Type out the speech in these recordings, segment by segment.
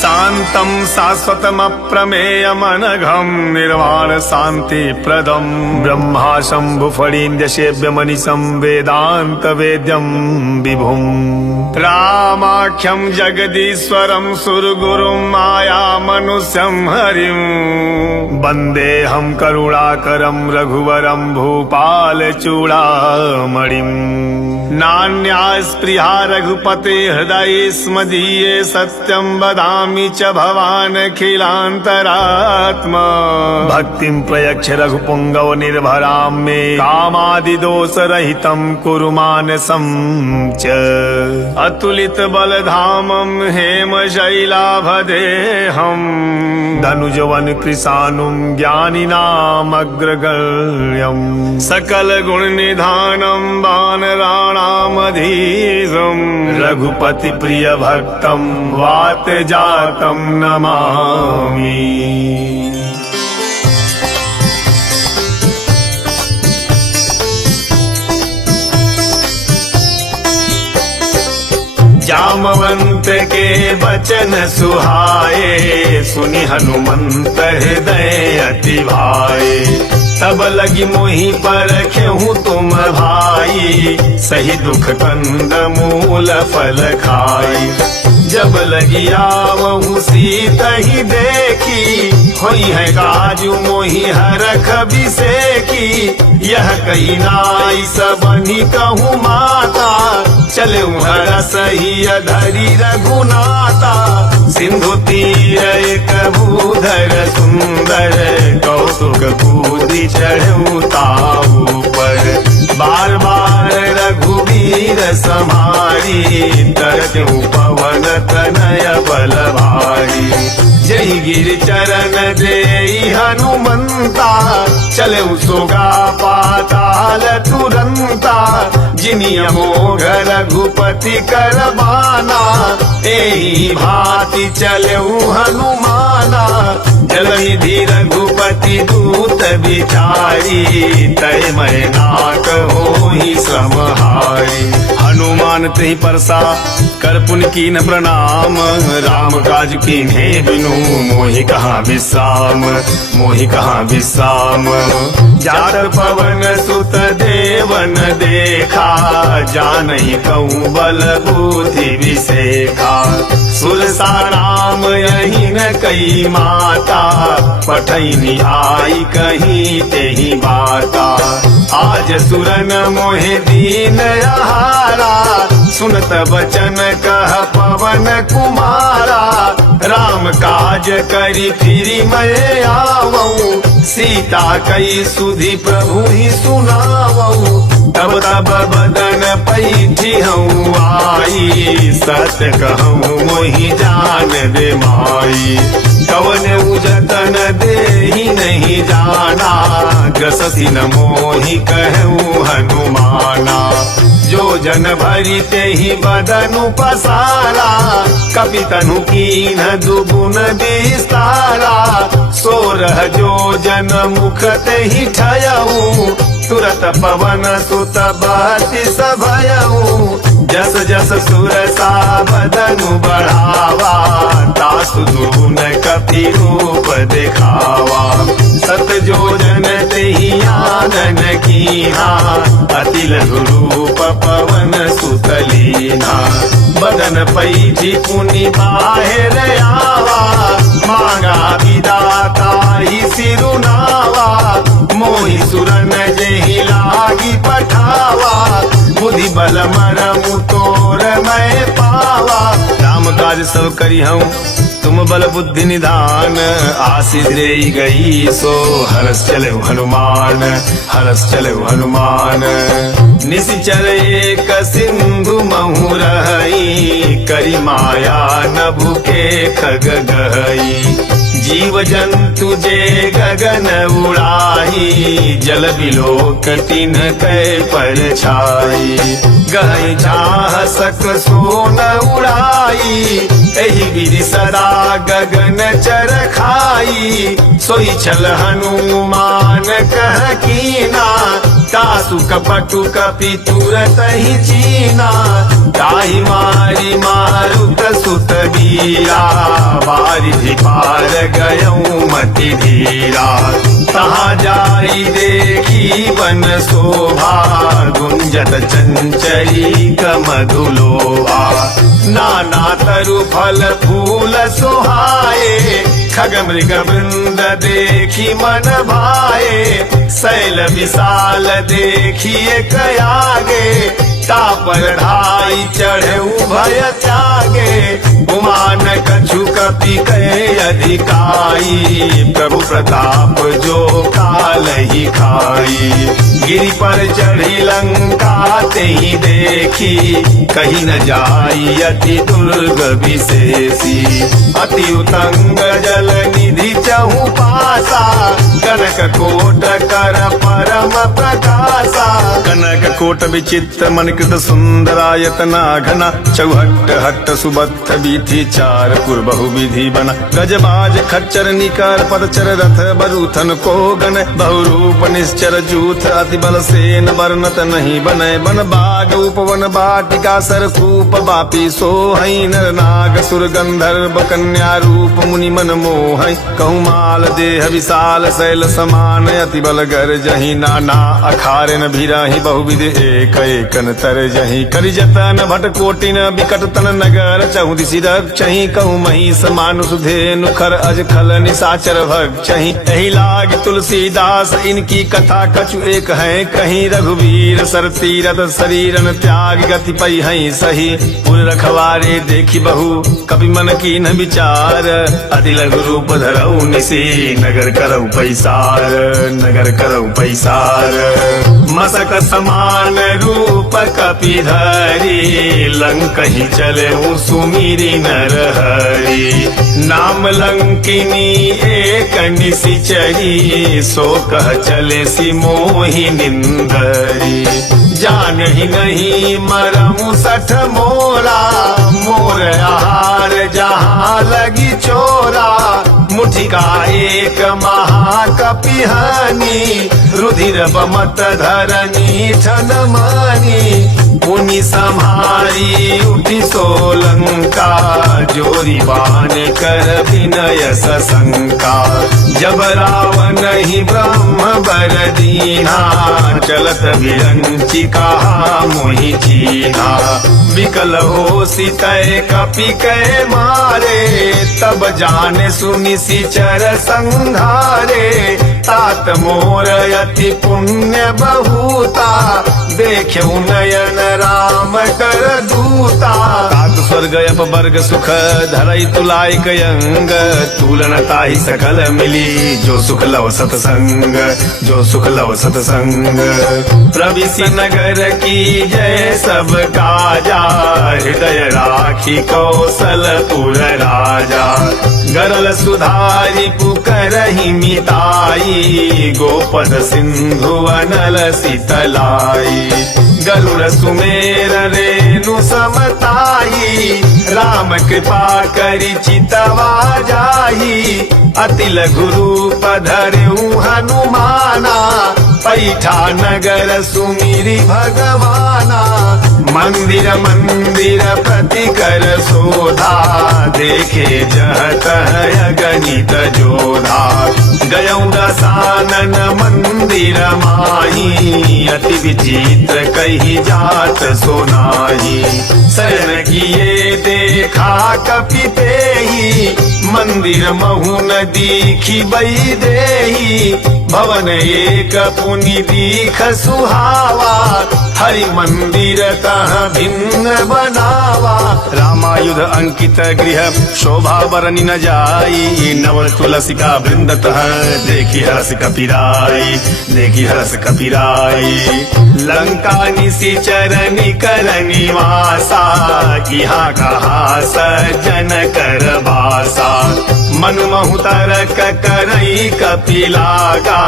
शान्तं शाश्वतमप्रमेयमनघं निर्वाण शान्तिप्रदं ब्रह्मा शम्भु फणीन्द्र सेव्य मनीषं वेदान्त वेद्यं विभुम् रामाख्यं जगदीश्वरं सुरगुरुं माया मनुष्यं हरिं वन्देऽहं करुणाकरं रघुवरं भूपालचूडामणिम् नान्या स्पृहा रघुपते हृदये स्मदीये सत्यं वदामि च भवानखिलान्तरात्मा भक्तिं प्रयच्छ रघुपुङ्गव निर्भरां मे कामादिदोषरहितं कुरु मानसं च अतुलित बलधामं हेमशैलाभदेहं धनुजवन कृशानुं ज्ञानिनामग्रगण्यं सकल गुण निधानं वानराणामधीशं रघुपति प्रिय भक्तं वात जातं नमामि। जामवंत के वचन सुहाए सुनि हनुमंत हृदय अति भाए तब लगी मोहि परखेहु तुम भाई सही दुख कंद मूल फल खाई जब लगी आवहु सीता ही देखी होई है काजू मोहि हरख बिसेकी यह कही नाई सबनी कहूँ माता चले हर सही धरी रघुनाथा सिंधु तीर एक भूधर सुंदर कौतुक कूदी चढ़ऊ ताऊ पर बार बार रघुवीर समारी तरतु पवन तनय बल भारी जय गिर चरण देई हनुमंता चले सोगा पाताल तुरंता जिनिय मोघ रघुपति करबाना एही भांति चलऊ हनुमाना जलनिधि रघुपति दूत बिचारी तय मैं नाक होहि समहारी हनुमान तेहि परसा कर पुन कीन प्रणाम राम काज कीन्हे बिनु मोहि कहाँ विश्राम मोहि कहाँ विश्राम जात पवन सुत देवन देखा जानहि कहूँ बल बुद्धि विसेखा सुरसा राम यही न कई माता पठैनी आई कहीं तेहि बाता आज सुरन मोहे दीन आहारा सुनत वचन कह पवन कुमारा राम काज करी फिरी मैं आवऊं सीता कई सुधि प्रभु ही सुनावऊं तब तब बदन पैठी हूँ आई सत्य कहूँ मोहि जान दे माई कवन उजतन दे ही नहीं जाना ग्रससी न मोहि कहूँ हनुमाना जो जन भरी ते ही बदनु पसारा कपितनु कीन दुगुन विस्तारा सोरह जो जन मुख ते ही ठयऊ तुरत पवन सुत बहति सभयऊ जस जस सुरसा बदनु बढ़ावा तासु दून कपि रूप दिखावा सत जो जन तेहि आनन कीहा अति लघु रूप पवन सुत लीना बदन पैठी पुनि बाहिर आवा मांगा विदाता ही सिरुनावा मोहि सुरन जेहि लागी पठावा बुद्धि बल मरमु तोर मैं पावा राम काज सब करी हूँ तुम बल बुद्धि निधान आशीष दे गई सो हरस चले हनुमान हरस चले हनुमान निश्चर एक सिंधु महु रही करी माया नभु के खग गई जीव जंतु जे गगन उड़ाई जल बिलोक तिन्ह कै पर छाई गई चाह सक सोन उड़ाई एहि विधि सदा गगन चर खाई सोई छल हनुमान कह कीना तासु कपटु कपि तुरत ही चीना ताहि मारी मारुत सुत बीरा बारिधि पार गयऊं मति धीरा। तहाँ जाई देखी वन शोभा गुंजत चंचरी मधुलोभा। नाना तरु फल फूल सोहाए खग मृग वृंद देखी मन भाए। शैल विशाल देखिए कयागे तापर ढाई चढ़े भय त्यागे। गुमान कछु कपि कहे अधिकाई प्रभु प्रताप जो काल ही खाई। गिरि पर चढ़ी लंका ते ही देखी कहीं न जाई अति दुर्ग विशेषी। अति उतंग जल निधि चहु पासा कनक कोट कर परम प्रकाशा। कनक कोट विचित्र मणिकृत सुंदरायतना घना। चौहट्ट हट्ट सुबत्त बीथी चार पुर बहुविधि बना। गजबाज खच्चर निकर पदचर रथ बरूथन को गन। बहुरूप निश्चर जूथ अति बल सेन वर्णत नहीं बने। बन बाग उपवन बाटिका सरकूप बापी सोहई। नर नाग सुर गंधर्व कन्या रूप मुनि मन मोहई। कहूमाल देह विशाल शैल समान अति बल गर जही। नाना अखारेन भिराही बहुविध एक एकन तर जही। करि जतन भट कोटिन बिकट तन नगर चहु दिशि रक्षहि। कहूँ महिष मानुष धेनु खर अज खल निशाचर भक्षहि। एहि लाग तुलसीदास इनकी कथा कछु एक है कहीं। रघुवीर सर तीरथ शरीरन त्याग गति पई है सही। पुर रखवारे देखी बहु कपि मन की न विचार। अति लघु रूप धरऊ निसी नगर करऊ पैसार। नगर करऊ पैसार मसक समान रूप कपि धरी। लंक ही चले सुमिरी नर हरि। नाम लंकिनी एक निशिचरी। सो कह चले सी मोहि निंदरी। जान ही नहीं मरमु सठ मोरा। मोर आहार जहाँ लगी चोरा। मुठिका एक महाकपिहानी। रुधिर बमत धरनी ठन मानी। पुनि सम्हारी उठी सोलंका। जोरी बाण कर विनय सशंका। जब रावण ही ब्रह्म बर दीना। चलत विरंचिका मोहि चीना। विकल हो सितय कपि कै मारे। तब जाने सुनि सिचर संघारे। तात मोर अति पुण्य बहुता। देख्यऊ नयन राम कर दूता। तात स्वर्ग अपवर्ग सुख धरई तुलाई कयंग। तुलन ताहि सकल मिली जो सुख लव सतसंग। जो सुख लव सतसंग प्रविशि नगर की जय सब काजा। हृदय राखी कौशलपुर राजा। गरल सुधारी पुकरहि मिताई। गोपद सिंधु अनल शीतलाई। गरुड़ सुमेर रेणु समताई। राम कृपा करि चितवा जाही। अति लघु रूप धरऊ हनुमाना। पैठा नगर सुमिरि भगवाना। मंदिर मंदिर प्रति कर शोधा। देखे जहत गणित जोधा। गयऊ दसानन मंदिर माही। अति विचित्र कही जात सोनाही। शरण किए देखा कपि तेहि। मंदिर महु न दीखी बई देही। भवन एक पुनि दीख सुहावा। हरि मंदिर तह भिन्न बनावा। रामायुध अंकित गृह शोभा बरनि न जाई। नव तुलसिका वृंद तह देखी हर्ष कपिराई। देखी हर्ष कपिराई। लंका निशिचर निकर निवासा। यहाँ कहा सज्जन कर बासा। मन महु तरक करई कपि लागा।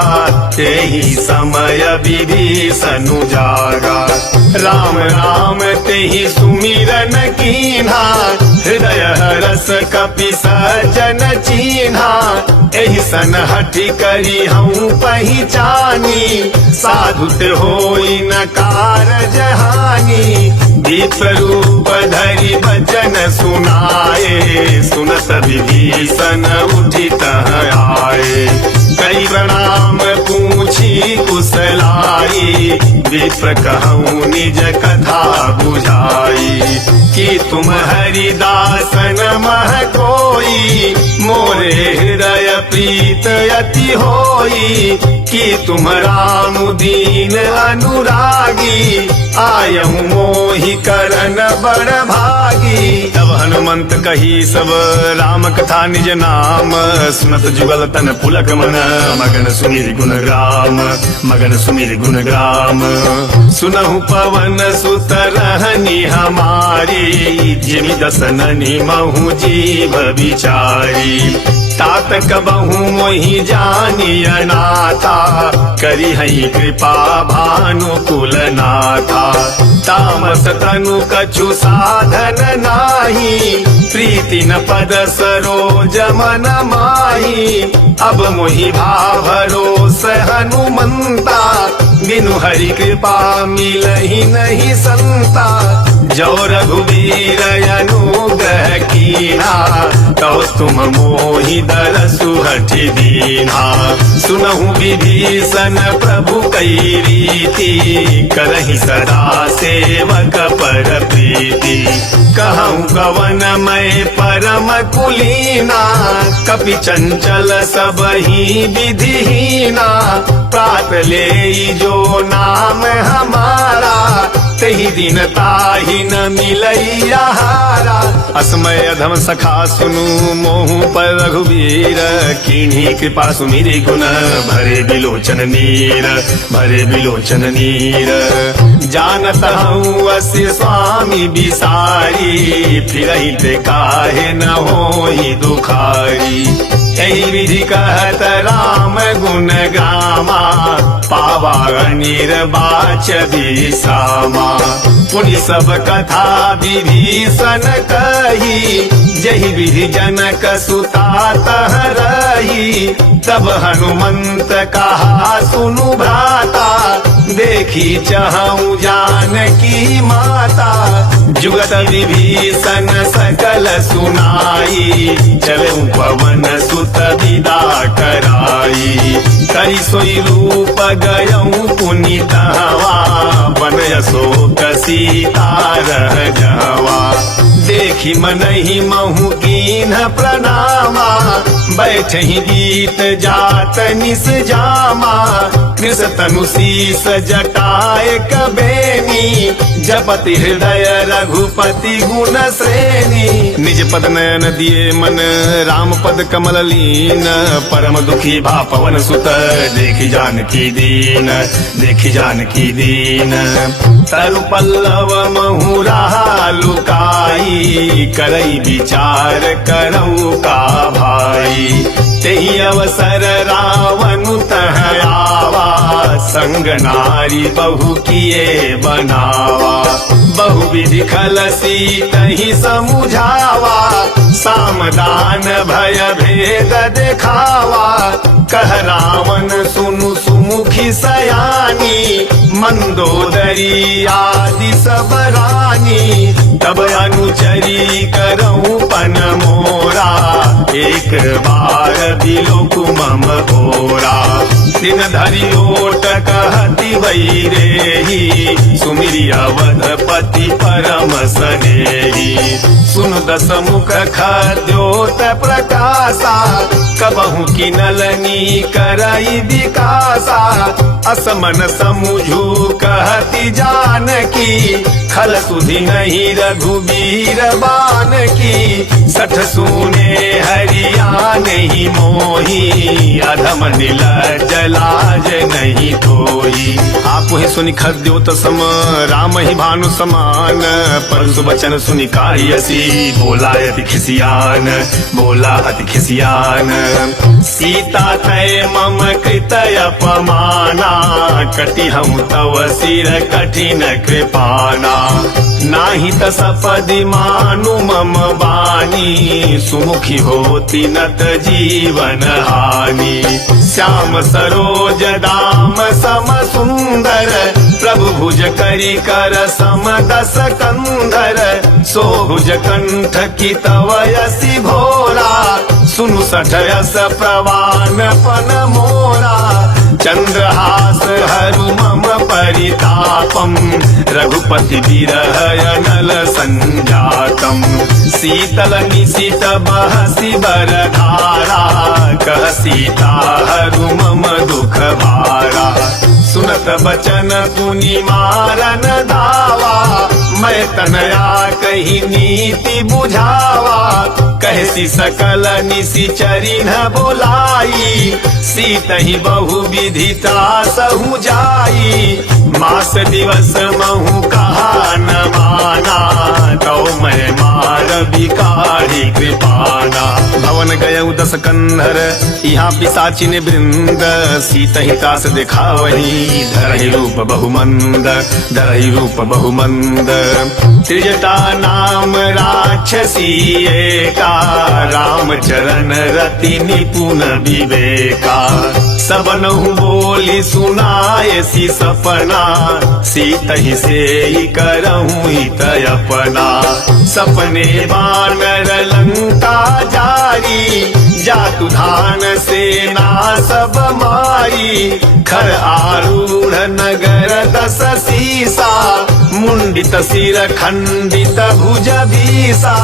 तेहि समय विभीषण जागा। राम राम तेहि सुमिरन कीन्हा। हृदय रस कपि सज्जन चीन्हा। एहि सन हठि करी हूँ पहचानी, साधुत होई न कारज हानि। विप्रूप धरि वचन सुनाए, सुनत विभीषण उठि तह आए। कई प्रणाम पूछी कुशलाई, विप्र कहूँ निज कथा बुझाई। कि तुम हरिदासन मह कोई, मोरे हृदय प्रीत अति होई। कि तुम राम दीन अनुरागी, आयहु मोहि करन बड़ भागी। तब हनुमंत कही सब राम कथा निज नाम, सुनत जुगल तन पुलक मन, मगन सुमिर गुण ग्राम, मगन सुमिर गुण ग्राम। सुनहु पवन सुत रहनी हमारी, जिमि दसननि महु जीव विचारी। तात कबहु मोहि जानिय नाथा, करी हई कृपा भानुकुल नाथा। तामस तनु कछु साधन नाही, प्रीति न पद सरोज मन माही। अब मोहि भाव भरोस हनुमंता, बिनु हरि कृपा मिलहि नहीं संता। जो रघुवीर अनुग्रह कीना, तो तुम मोहि दरसु हठि दीना। सुनहु विभीषण प्रभु कई रीति, करहि सदा सेवक पर प्रीति। कहूँ कवन मैं परम कुलीना, कपि चंचल सबहि विधिहीना। प्रात ले जो नाम हमारा, तही दिन ताहि न मिलई आहारा। असमय अधम सखा सुनु मोहु पर रघुवीर, कीन्ही कृपा सुमिरि गुण भरे बिलोचन नीर, भरे बिलोचन नीर। जानत हूँ अस्य स्वामी बिसारी, फिरहि ते काहे न होई दुखारी। यही विधि कहत राम गुण गामा, पावा निर्वाच विसामा। पुनि सब कथा विभीषण कही, जहि विधि जनक सुता तह रही। तब हनुमंत कहा सुनु भ्राता, देखी चहु जानकी माता। जुगत विभीषण सकल सुनाई, चलऊ पवन सुत विदा कराई। करी सोई रूप गयऊ पुनीतवा, बन अशोक सीता रह जवा। देखी मनहि महु कीन्ह प्रणामा, बैठहि गीत जात निस जामा। कृष तनु शीस जटाए कबेनी, जपति हृदय रघुपति गुण श्रेणी। निज पद नयन दिए मन, राम पद कमल लीन। परम दुखी भा पवन सुत, देखी जानकी दीन, देखी जानकी दीन। तरु पल्लव महु रहा लुकाई, करई विचार करऊ का भाई। तेहि अवसर रावण तह आवा, संग नारी बहु किए बनावा। बहु विधि खल सीतहि समुझावा, सामदान भय भेद देखावा। कह रावण सुनु सुमुखी सयानी, मंदोदरी आदि सब रानी। तब अनुचरी करऊं पन मोरा, एक बार बिलोकु मम ओरा। दिन धरि ओट कहती वैरेही, सुमिरि अवधपति परम सनेही। सुन दस मुख खद्योत प्रकाशा, कबहु किनलनी करई विकासा। असमन समुझू कहती जानकी, खल सुधि नहीं रघुबीर बान की। सठ सूने हरिया नहीं मोही, अधम नीलज लाज नहीं धोई। आप ही सुनि खद्योत सम, राम ही भानु समान। परसु बचन सुनि कायसी, बोला अति खिसियान, बोला अति खिसियान। सीता तय मम कृत अपमाना, कटि हम तव सिर कठिन कृपाना। नाही त सपदि मानु मम बानी सुमुखी होती नत जीवन हानि श्याम सरोज दाम सम सुंदर प्रभु भुज करी कर सम दस कंधर सोभुज कंठ की तवयसी भोरा सुनु सठयस प्रवान पन मोरा चंद्रहास हरु मम परितापम रघुपति विरह अनल संजातम शीतल निशित बहसी बरधारा कह सीता हरु मम दुख भारा सुनत बचन पुनि मारन धावा मैं तनया कही नीति बुझावा कहसी सकल निशिचरी न बोलाई सीत ही बहु विधिता सहु जाई मास दिवस महु कहा न माना तो मैं मार बिकारी कृपाना भवन गयउ दस कंधर यहाँ पिशाचिन वृंद सीत हितास दिखावही धरहि रूप बहुमंद धरहि रूप बहुमंद त्रिजटा नाम राक्षसी एका राम चरण रति निपुण विवेका सबनहु बोली सुनाए सी सपना सीत ही से ही करहूँ हित अपना सपने बानर लंका जारी जातु धान सेना सब मारी खर आरूढ़ नगर दस सीसा मुंडित सिर खंडित भुज भीसा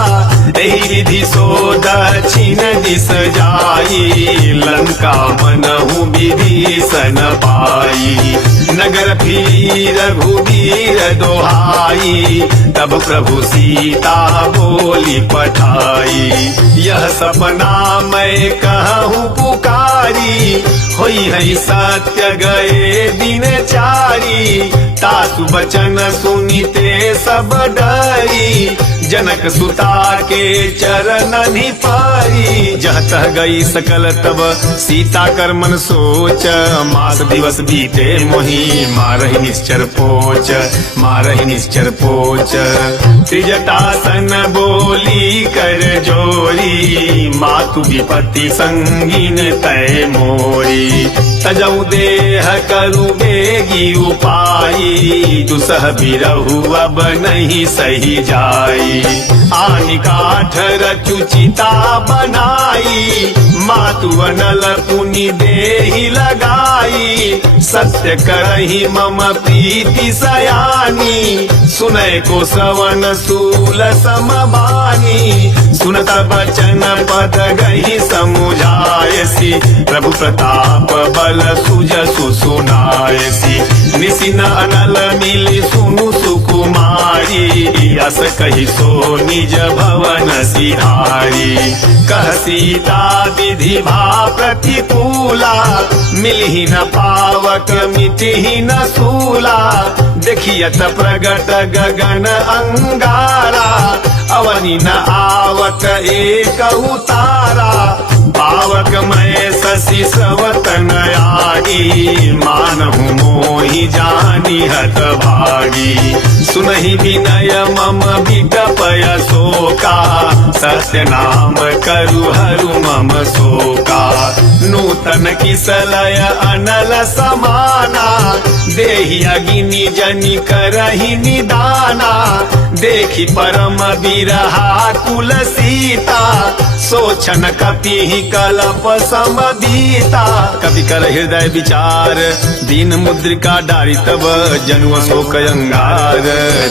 एहि विधि सो दक्षिण दिस जाई लंका मनहु विभीषण पाई नगर फिर रघुवीर दोहाई तब प्रभु सीता बोली पठाई यह सपना मैं कहूँ पुकारी होई है सत्य गए दिन चारी तासु बचन सुनिते सब डरी जनक सुता के चरण पारी जह तह गई सकल तब सीता कर मन सोच मास दिवस बीते मोही मारहि निश्चर पोच मारहि निश्चर पोच त्रिजटासन बोली कर जोरी मातु विपत्ति संगीन तय मोरी तजऊ देह करु बेगी उपाई दुसह बिरहु अब नहीं सही जाई आनि काठ रचुचिता बनाई मातु अनल पुनि देहि लगाई सत्य करहि मम प्रीति सयानी सुनय को श्रवण सूल समबानी सुनत बचन पद गहि समुझायसी प्रभु प्रताप बल सुजसु सुनायसी निसिन अनल मिली सुनु सुकुमारी अस कहि सो निज भवन सिहारी कह सीता विधि भा प्रतिकूला मिलहि न पावक मिटहि न सूला देखियत प्रगट गगन अंगारा अवनि न आवत एक उतारा पावक मैं शशि सवतन आगी मानहु मोहि जानी हत भागी सुनहि विनय मम विटपय शोका सत्य नाम करु हरु मम शोका नूतन किसलय अनल समाना देहि अगिनि जनि करहि निदाना देखि परम बिरहा कुल सीता सोचन कपि कलप समदीता कवि कर हृदय विचार दीन मुद्रिका डारी तब जनुअ शोक अंगार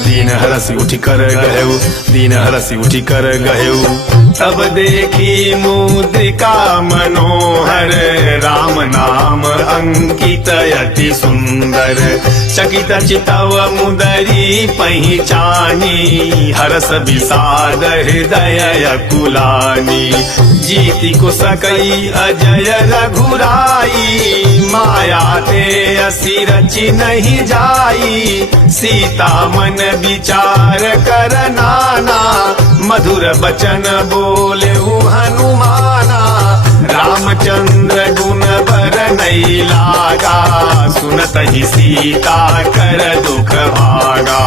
दीन हरसि उठि कर गहेउ दीन हरसि उठि कर गहेउ तब देखी मुद्रिका मनोहर राम नाम अंकित अति सुंदर चकित चितव मुदरी पहिचानी हरस विषाद हृदय कुलानी जीति को सकई अजय रघुराई माया ते असी रचि नहीं जाई सीता मन विचार कर नाना मधुर बचन बोले हनुमाना रामचंद्र गुण बर नहीं लागा सुनत ही सीता कर दुख भागा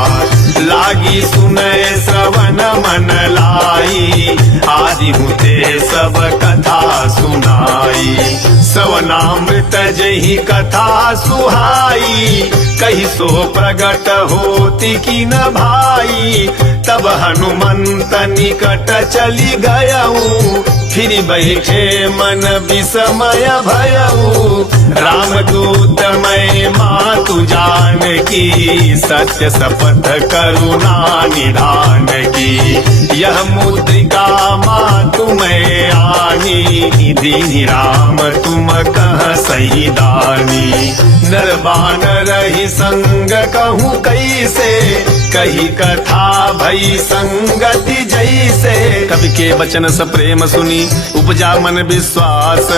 लागी सुनय श्रवण मन लाई, आदि हुते सब कथा सुनाई। श्रवणामृत जहि कथा सुहाई, कही सो प्रगट होती की न भाई। तब हनुमंत निकट चली गयऊ, फिर बैठे मन विस्मय भयऊ। रामदूत मैं मातु जानकी, सत्य शपथ करुणा निधान की। यह मुद्रिका मातु मैं आनी, दीनि राम तुम कह सही दानी। नर बानर ही संग कहूँ कैसे, कही कथा भई संगति जैसे। कवि के वचन स प्रेम सुनी, उपजा मन विश्वास।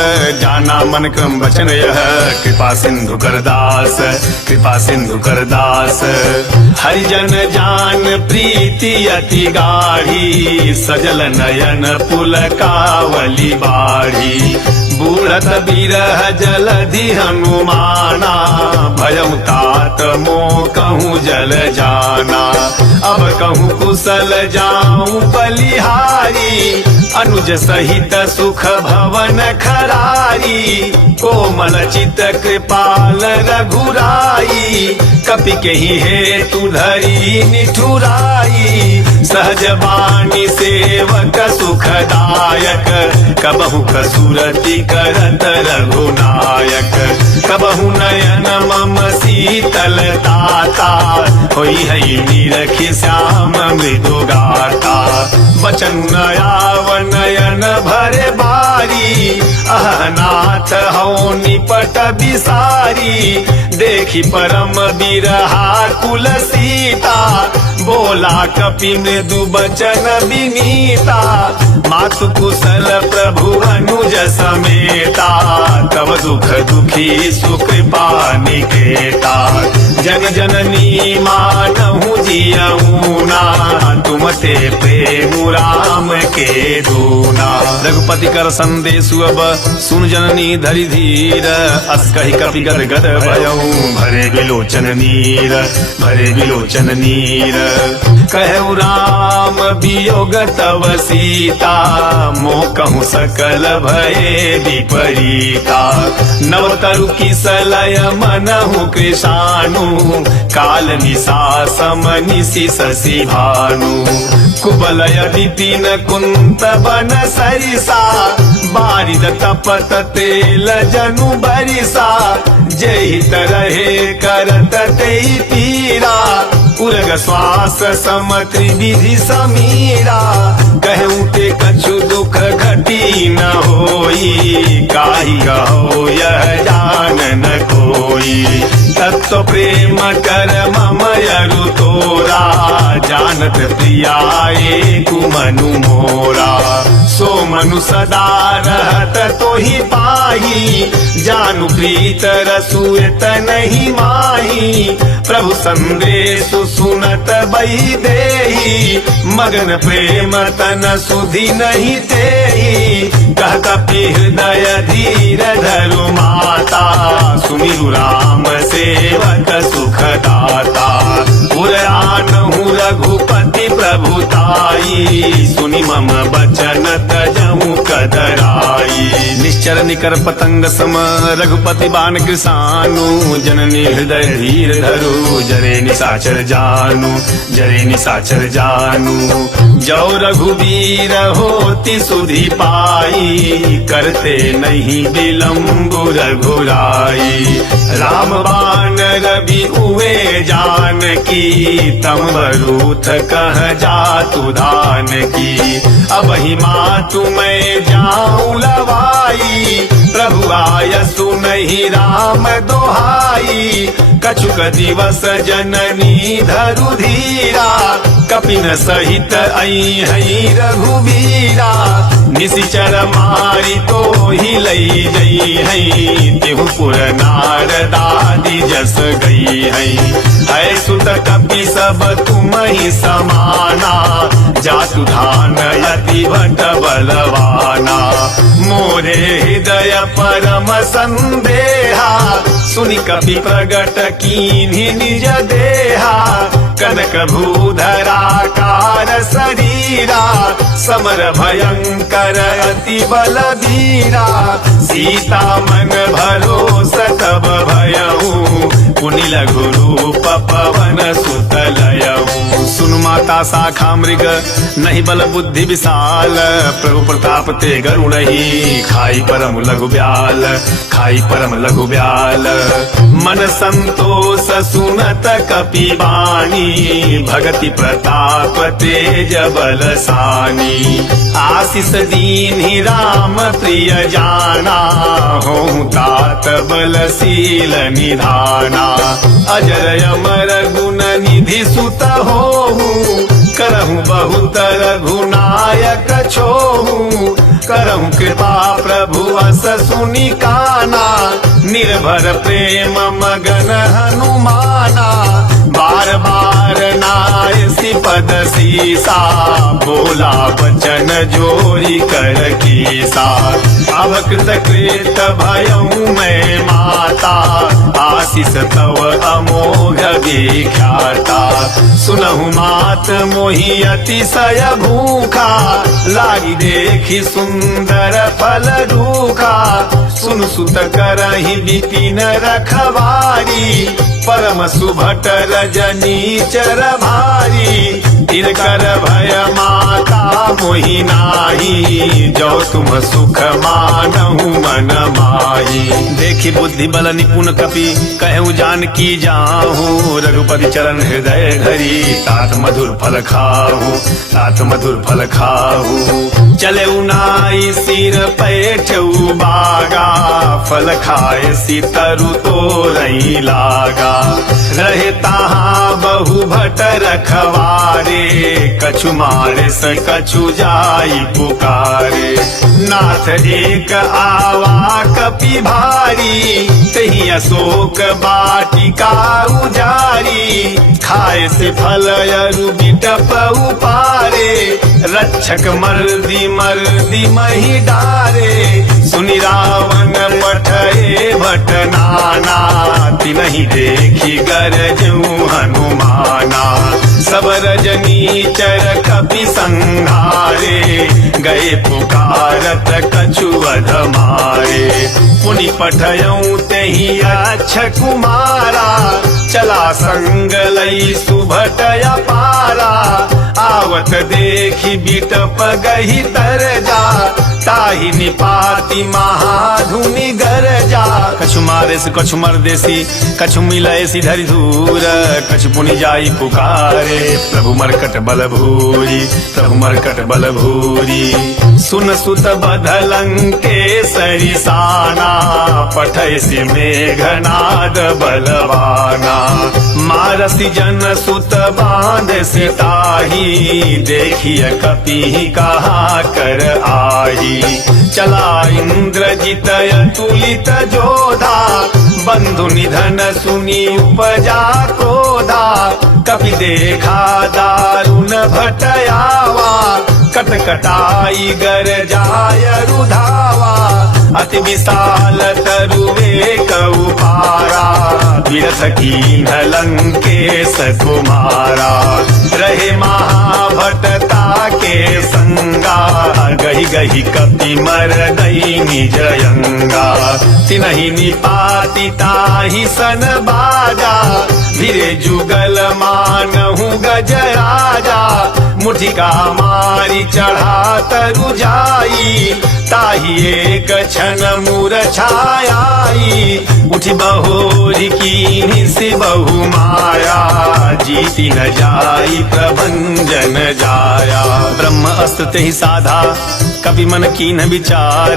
जाना मन क्रम वचन यह, कृपा सिंधु करदास, कृपा सिंधु करदास। हरिजन जान प्रीति अति गाढ़ी, सजल नयन पुलकावली बाढ़ी। बूढ़त बिरह जलधि हनुमाना, भयउ तात मोह कहूँ जल जाना। अब कहूँ कुशल जाऊं बलिहारी, अनुज सहित सुख भवन खरारी। कोमल चित कृपाल रघुराई, कपि केहि हेतु धरी निठुराई। सहज बानी सेवक सुखदायक, कबहु कसुरति करत रघुनायक। कबहु नयन मम शीतल ताता, होई है निरखि श्याम मृदु गाता। वचन नयाव नयन भरे बारी, अहनाथ हौ निपट बिसारी। देखी परम बिरहा कुल सीता, बोला कपि मृदु बचन विनीता। मातु कुशल प्रभु अनुज समेता, तब दुख दुखी सुकृपा निकेता। जन जननी मानहु जियऊना, तुम ते प्रेम राम के दूना। रघुपति कर संदेश अब सुन जननी धरि धीर, अस कहि कपि गद गद भयऊ भरे बिलोचन नीर, भरे बिलोचन नीर। कहु राम वियोग तव सीता, मोह कहूँ सकल भये विपरीता। नव तरु किसलय मनहु कृशानु, काल निशा समनिशि शशि भानु। कुबलय विपिन कुंत बन सरिसा, बारिद तपत तेल जनु बरिसा। जहि तरहे करत तेहि पीरा, उर्ग श्वास सम त्रिविधि समीरा। कहूँ ते कछु दुख घटी न होई, काहि कहो यह जान न कोई। तत्व प्रेम कर मम यरु तोरा, जानत प्रियाए कुमनु मोरा। सो मनु सदा रहत तोहि पाही, जानु प्रीत रसुएत नहीं माही। प्रभु संदेश सुनत बही देही, मगन प्रेम तन सुधि नहीं तेही। कह कपि हृदय धीर धरु माता, सुमिरु राम सेवक सुखदाता। पुराणहु रघुपति प्रभुताई, सुनि मम बचन तजहु कदराई। निश्चर निकर पतंग सम रघुपति बाण कृसानु, जननी हृदय धीर धरु जरे निशाचर जानु, जरे निशाचर जानु। जो रघुवीर होती सुधि पाई, करते नहीं विलम्ब रघुराई। राम बाण रवि उए जानकी, तम बरूथ कह जातु धान की। अब ही मातु मैं जाऊं लवाई, प्रभु आय सुनहि राम दोहाई। कछुक दिवस जननी धरु धीरा, कपिन सहित आई हई रघुवीरा। निशिचर मारी तो ही लई जई हई, तिहु पुर नारदादि जस गई हई। है सुत कपि सब तुम ही समाना, जातु धान अति भट बलवाना। मोरे हृदय परम संदेहा, सुनि कपि प्रगट कीन्हि निज देहा कनक भूधराकार शरीरा समर भयंकर अति बलधीरा सीता मन भरोस तब भयऊ पुनि लघु रूप पवन सुत लयऊ। सुन माता शाखा मृग नहीं बल बुद्धि विशाल प्रभु प्रताप ते गरुड़हि खाई परम लघु ब्याल खाई परम लघु ब्याल। मन संतोष सुनत कपि वाणी भगति प्रताप तेज बलसानी आशीष दीन्हि राम प्रिय जाना हों तात बलशील निधाना। अजर अमर गुण निधि सुत होहु करहु बहुत रघुनायक छोहु करहु कृपा प्रभु अस सुनि काना निर्भर प्रेम मगन हनुमाना। बार बार नायसी पद सीसा बोला वचन जोरी कर कीसा। अब कृत कृत भयऊ मैं माता आशीष तव अमोघ विख्याता। सुनहु मात मोहि अतिशय भूखा लागी देखी सुंदर फल रूखा। सुन सुत करहि बिपिन रखवारी परम सुभट रजनी चर भारी। तिनकर भय माता मोहि नाही जो तुम सुख मानहु मन माही। देखी बुद्धि बल निपुण कपि कहूँ जानकी जाहू रघुपति चरण हृदय धरी तात मधुर फल खाहू तात मधुर फल खाहू। चले उनाई सिर पैठऊ बागा फल खाए सी तरु तोरई लागा। रहे ताहा बहु भट रखवारे कछु मारे स कछु जाई पुकारे। नाथ एक आवा कपि भारी तही अशोक बाटिका उजारी। खाए से फल अरु बिटप उपारे रक्षक मर्दी मर्दी मही डारे। सुनि रावण पठए भट नाना तिनहि देखी गरजऊ हनुमाना। सब रजनी चर कपि संहारे गए पुकारत कछु वध मारे। पुनि पठयऊ तेहि अच्छ कुमारा चला संग लई सुभट अपारा। आवत देखी बिटप गही तर जा ताहि निपाति महाधुनि गरजा। कछु मारे से कछु मर्देसी कछु मिलय सी धरि धूर कछु पुनि जाई पुकारे प्रभु मरकट बल भूरी प्रभु मरकट बल भूरी। सुन सुत बधलंके सरिसाना पठय से मेघनाद बलवाना। मारसी जन सुत बांध से ताही देखिय कपि कहा कर आही। चला इंद्रजित अतुलित जोधा बंधु निधन सुनी उपजा क्रोधा। कपि देखा दारुण भटयावा कटकटाई गर जाय रुधावा। अति विशाल तरुवे कउपारा विरथ कीन्ह लंकेश कुमारा। रहे महाभटता के संगा गही गही कपि मर दई निजयंगा। तिनहि निपाति ताहि सन बाजा धीरे जुगल मानहु गजराजा। मुठिका मारी चढ़ा तरु जाई ताहि एक क्षण मूर्छाई। उठी बहोरी कीन्हि से बहु माया जीति न जाई प्रभंजन जाया। ब्रह्म अस्त्र तेहि साधा कपि मन कीन्ह विचार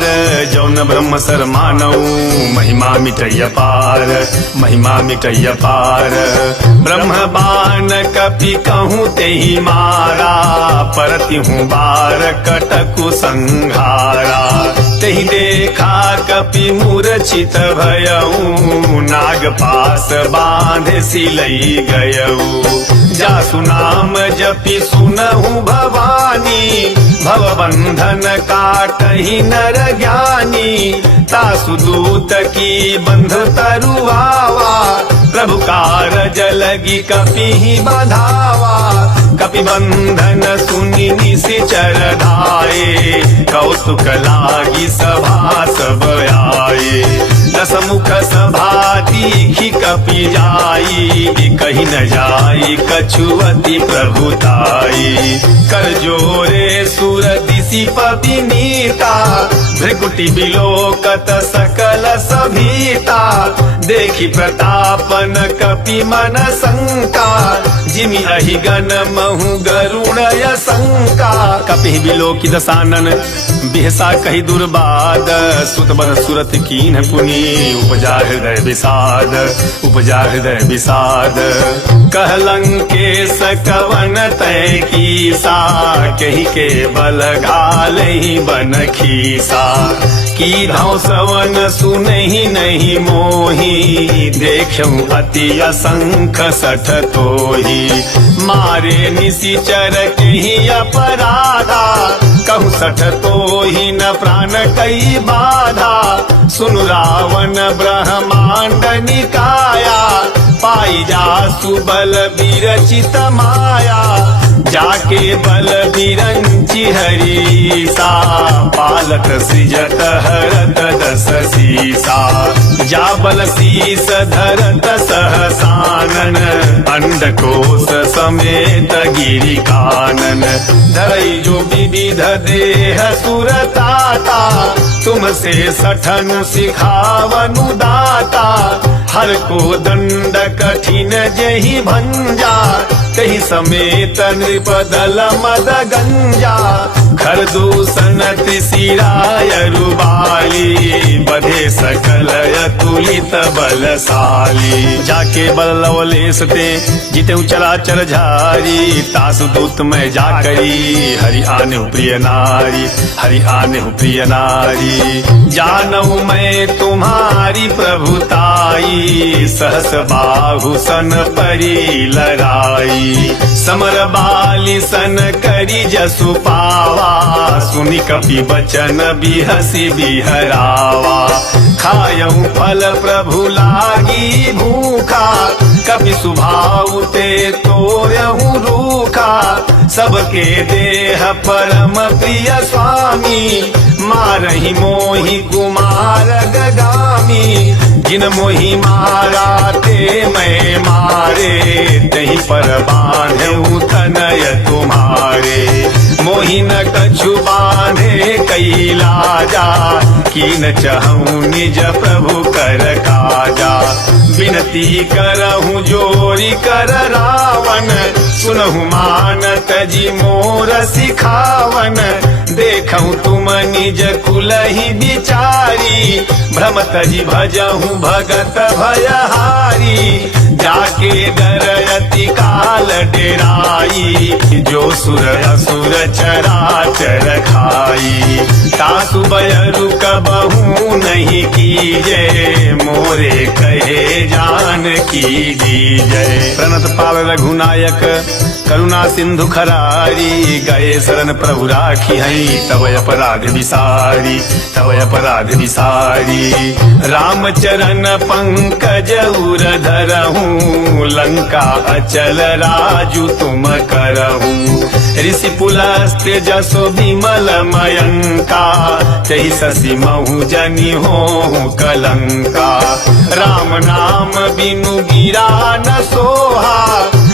जौन ब्रह्म सर मानऊ महिमा मिटय पार महिमा मिटय पार। ब्रह्म बाण कपि कहूँ तेहि मारा परति हूँ बार कटकु संघारा। तेहि देखा कपि मूर्छित भयऊ नाग पास बांध सिलई गयऊ। जासु नाम जपि सुनहु भवानी भव बंधन काटहि नर ज्ञानी, तासु दूत की बंध तरुआवा, प्रभु कारज लगी कपिहि बधावा। कपि बंधन सुनि निशिचर धाये, कौतुक लागी सभा सब आए। दस मुख सभा दीखि कपि जाई, कहीं न जाई कछुअति प्रभुताई। कर जोरे सुर दिशि पविनीता, भृकुटि बिलोकत सकल सभीता। देखि प्रतापन कपि मन शंका, जिमि अहिगन महु गरुणय शंका। कपि बिलोकि दसानन बिहसा कहि दुर्बाद, सुत बन सुरत कीन्ह पुनि उपजा हृदय विषाद, उपजा हृदय विषाद। कहलंकेश कवन तय कीसा, कहि के बल घालहि बन खीसा। की धौ सवन सुनहि नहीं मोही, देखऊं अति असंख सठ तोही। मारे निशिचर केहि अपराधा, कहूँ सठ तोही न प्राण कई बाधा। सुनु रावण ब्रह्मांड निकाया, पाई जा सुबल विरचित माया। जाके बल विरंचि हरीसा, पालक सृजत हरत दस सीसा। जा बल शीस धरत सहसानन, अंडकोश समेत गिरि कानन। धरई जो विविध देह सुरताता, तुमसे सठन सिखावनु दाता। हर को दंड कठिन जहि भंजा, कही समेत नृप दल मद गंजा। खर दूषण त्रिशिराय रुबाली, बधे सकल अतुलित बलशाली। जाके बल लवलेश ते जितेऊ चराचर झारी, तासु दूत में जाकरी हरि आने प्रिय नारी, हरि आने प्रिय नारी। जानऊ मैं तुम्हारी प्रभुताई, सहस बाहु सन परी लड़ाई। समर बाली सन करी जसु पावा, सुनि कपि बचन बिहसी बिहरावा। खायऊ फल प्रभु लागी भूखा, कपि सुभाऊ ते तोरहु रूखा। सबके देह परम प्रिय स्वामी, मारहि मोहि कुमार गगामी। जिन मोहि मारा ते मैं मारे, तहि पर बांधेऊ तनय तुम्हारे। मोहि न कछु बांधे कई लाजा, कीन चहऊँ निज प्रभु कर काजा। विनती करहूँ जोरी कर रावण, सुनहु मानत जी मोर सिखावन। देखऊँ तुम निज कुलहि बिचारी, भ्रमत जी भजहूँ भगत भयहारी। जाके डरयति काल डेराई, जो सुर असुर चराचर खाई। तासु बयरु कबहू नहीं कीजे, मोरे कहे जान की दीजय। प्रणत पाल रघुनायक करुणा सिंधु खरारी, गए शरण प्रभु राखी हई, तब अपराध विसारी, तब अपराध विसारी। राम चरण पंकज उर धरहूँ, लंका अचल राजु तुम करहूँ। ऋषि पुलस्त्य जसो विमल मयंका, तहि शशि महु जनि होहु कलंका। राम नाम बिनु गिरा न सोहा,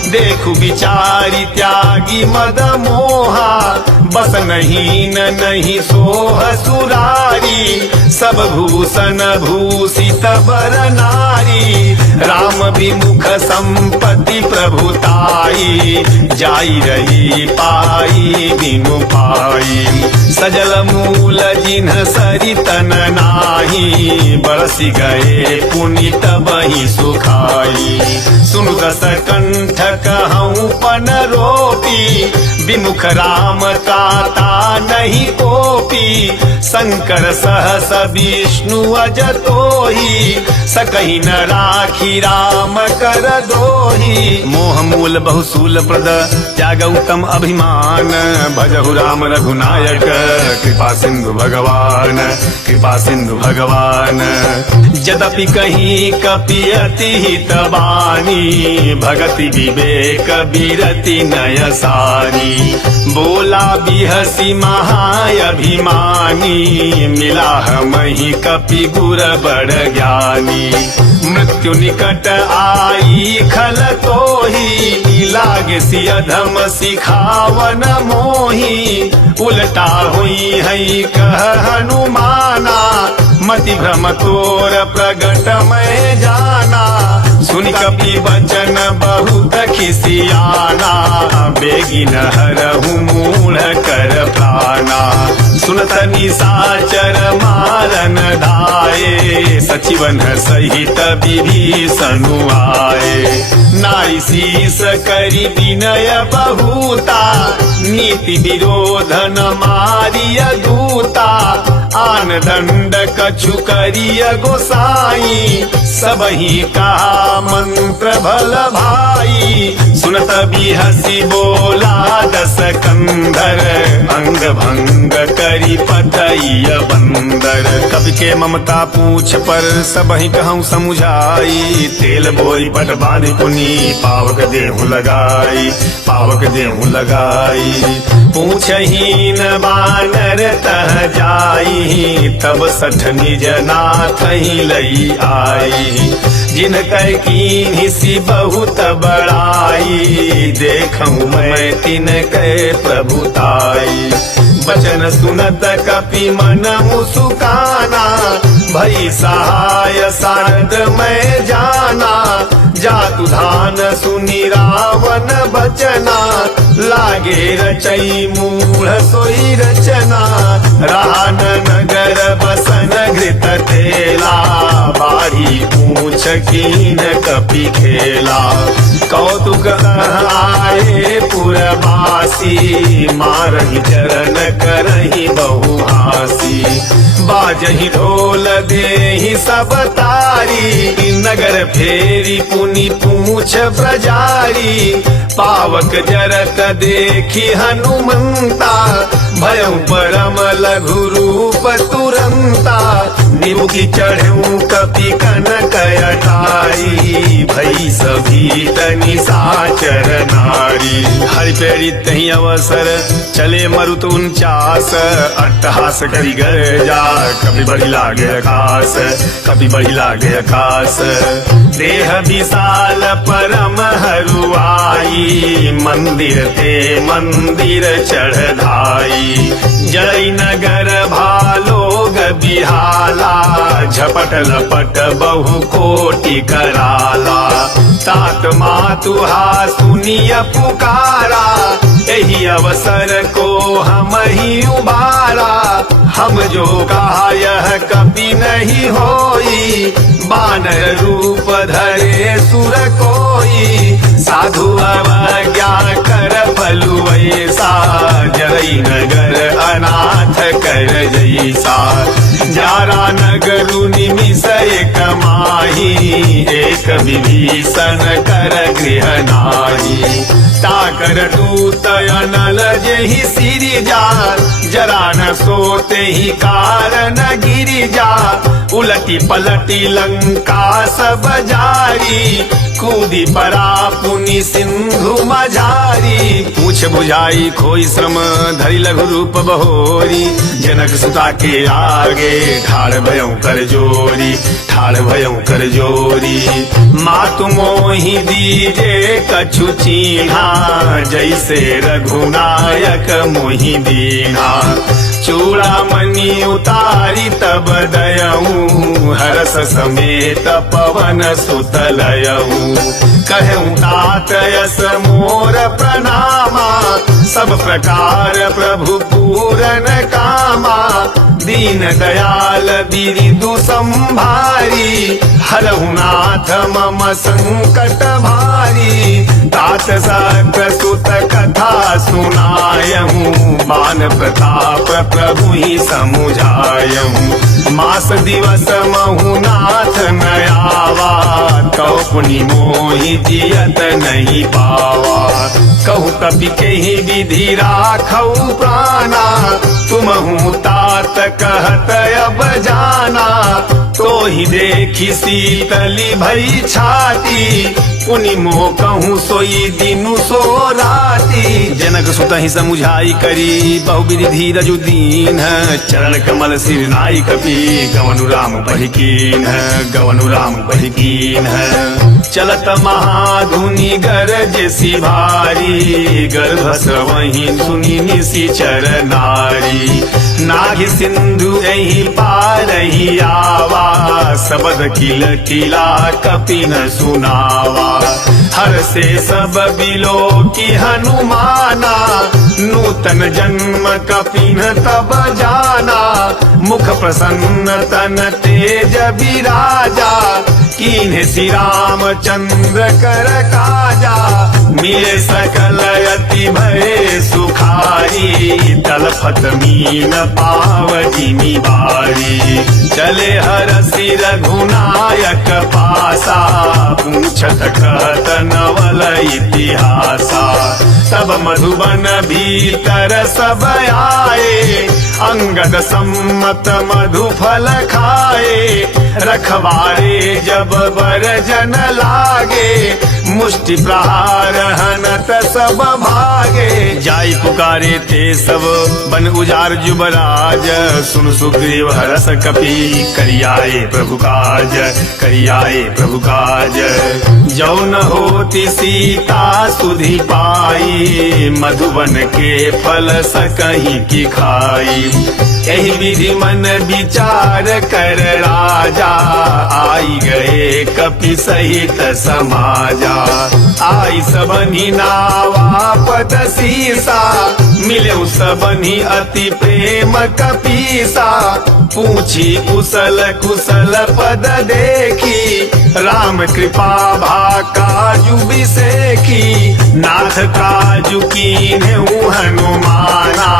देखु विचारी त्यागी मद मोहा। बस नहीं न नहीं सोह सुरारी, सब भूषण भूषित बर नारी। राम विमुख संपत्ति प्रभुताई, जाई रही पाई बिनु पाई। सजल मूल जिन्ह सरितन नाही, बरसी गए पुनित बही सुखाई। सुनु दस कंठ कहूँ पन रोपी, विमुख राम त्राता नहीं कोपी, शंकर सहस विष्णु अज तोही, सकहि न राखी राम कर दोही। मोह मूल बहुसूल प्रद त्याग उत्तम अभिमान, भजहु राम रघुनायक कृपा सिंधु भगवान, कृपा सिंधु भगवान। यद्यपि कहीं कपि अति हित बानी, भगति विवेक बिरति नय सारी। बोला बिहसी महाअभिमानी, मिला हमहि कपि गुर बड़ ज्ञानी। मृत्यु निकट आई खल तोही, लागे सिय धम सिखावन मोही। उल्टा हुई है कह हनुमाना, मति भ्रम तोर प्रगट मैं जाना। सुनि कपि वचन बहुत खिसियाना, बेगिन हरहु मूढ़ कर प्राणा। सुनत निशाचर मारन धाये, सचिवन सहित विभीषणु आए। नाई शीस करि विनय बहुता, नीति विरोधन मारिय दूता। आन दंड कछु करिय गोसाई, सबहि कहा मंत्र भल भाई। सुनत बिहसी बोला दस कंधर, अंग भंग करी पतैय बंदर। कवि के ममता पूछ पर सबहि कहूँ समुझाई, तेल बोई पट बांधि पुनी पावक देहु लगाई, पावक देहु लगाई। पूछहीन बानर तह जाई, तब सठ निज नाथ ही लई आई। जिनकर कीन्हि बहुत बड़ाई, देखूं मैं तिनके प्रभुताई। वचन सुनत कपि मन मुसुकाना, भई सहाय सारद मैं जाना। जातु धान सुनि रावण बचना, लागे रचई मूढ़ सोई रचना। रान नगर बसन घृत तेला, बाढ़ी पूछ कीन कपि खेला। कौतुक आए पुरवासी, मारहि चरण करहि बहु हासी। बाजहि ढोल देहि सब तारी, नगर फेरी पुनि पूछ प्रजारी। पावक जरत देखी हनुमंता, भयउ परम लघु रूप तुरंता। निमुखि चढ़ऊ कपि कनक अटारी, भई सभीत निशाचर नारी। हरि प्रेरित ही अवसर चले मरुत 49, अट्टहास करि गर्जा कपि बढ़ि लागे आकाश, कपि बढ़ि लागे आकाश। देह विशाल परम हरुआई, मंदिर ते मंदिर चढ़ धाई। जय नगर भालोग बिहाला, झपट लपट बहु कोटि कराला। तात मातुहा सुनिय पुकारा, यही अवसर को हम ही उबारा। हम जो कहा यह कभी नहीं होई, बानर रूप धरे सुर कोई। साधु अवज्ञा कर फलु ऐसा, जरई नगर अनाथ कर जैसा। जारा नगरु निमिष एक माही, एक विभीषण कर गृह नाही। ताकर दूत अनल जेहि सिरि जा, जरा न सोते ही कारण गिरि जा। उलटी पलटी लंका सब जारी, कूदी परा पुनि सिंधु मझारी। पूछ बुझाई खोई श्रम धरि लघु रूप बहोरी, जनक सुता के आगे ठाड़ भयउ कर जोरी, ठाड़ भयउ कर जोरी। मातु मोहि दीजे कछु चीन्हा, जैसे रघुनायक मोहि दीन्हा। चूड़ामणि उतारी तब दयऊ, हरस समेत पवन सुत लयऊ। कहूँ तात यस मोर प्रणामा, सब प्रकार प्रभु पूरन कामा। दीन दयाल बिरिदु संभारी, हरहु नाथ मम संकट भारी। तात सक्र सुत कथा सुनायहूँ, बान प्रताप प्रभु ही समुझायहूँ। मास दिवस महु नाथ न आवा, कौ पुनि मोहि जियत नहीं पावा। कहु कपि केहि विधि राखऊ प्राणा, तुमहु तात कहत अब जाना। तो ही देखी शीतली भई छाती, पुनि मोह कहूँ सोई दिनु सो राती। जनक सुत ही समुझाई करी, बहुविधि धीरज दीन। चरण कमल सिर नाई कपि, गवनु राम बहि कीन, गवनु राम बहि कीन। चलत महाधुनि गरज सी भारी, गर्भ स्रवहि सुनि निशिचर नारी। नाहि सिंधु एहि पारहि आवा, सबद किल किला कपि न सुनावा। हर से सब बिलो की हनुमाना, नूतन जन्म कपि न तब जाना। मुख प्रसन्न तन तेज विराजा, कीन्हे श्री रामचंद्र कर काजा। मिले सकल अति भय सुखारी, तलफत मीन पावनी बारी। चले हरषि रघुनायक पासा, पूछत कहत नवल इतिहासा। तब मधुबन भीतर सब आए, अंगद सम्मत मधु फल खाए। रखवारे जब बर जन लागे, मुष्टि प्रहार हनत सब भागे। जाई पुकारे ते सब बन उजार जुबराज, सुन सुग्रीव हरस कपि करियाए प्रभु काज, करियाए प्रभु काज। जौन होती सीता सुधि पाई, मधुबन के फल सकहीं की खाई। यही विधि मन विचार कर राजा, आई गए कपि सहित समाजा। आई सबनी नावा पद सीसा, मिले सबनी अति प्रेम कपीसा। पूछी कुशल कुशल पद देखी, राम कृपा भा काजु बिसेखी। नाथ काजु कीन्हु हनुमाना,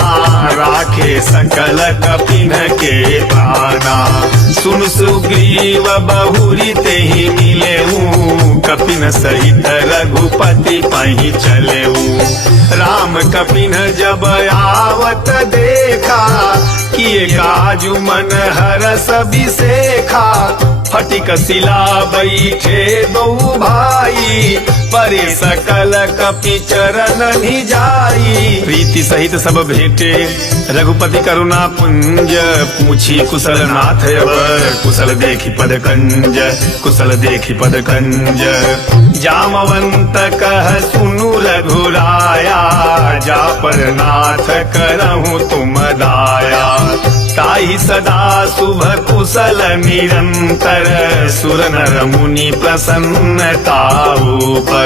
राखे सकल कपिन के प्राणा। सुन सुग्रीव बहुरी तेहि मिलेऊ, कपिन सहित रघुपति पहि चलेऊ। राम कपिन जब आवत देखा, किए काजु मन हरस बिसेखा। फटिक शिला बैठे दो भाई, परे सकल कपि चरण नि जाई। प्रीति सहित सब भेटे रघुपति करुणा पुंज, पूछी कुशल नाथ अब कुशल देखी पद कंज, कुशल देखी पद कंज। जामवंत कह सुनु रघुराया, जा पर नाथ करहूँ तुम दाया। ताहि सदा शुभ कुशल निरंतर, सुर नर मुनि प्रसन्नताऊ पर।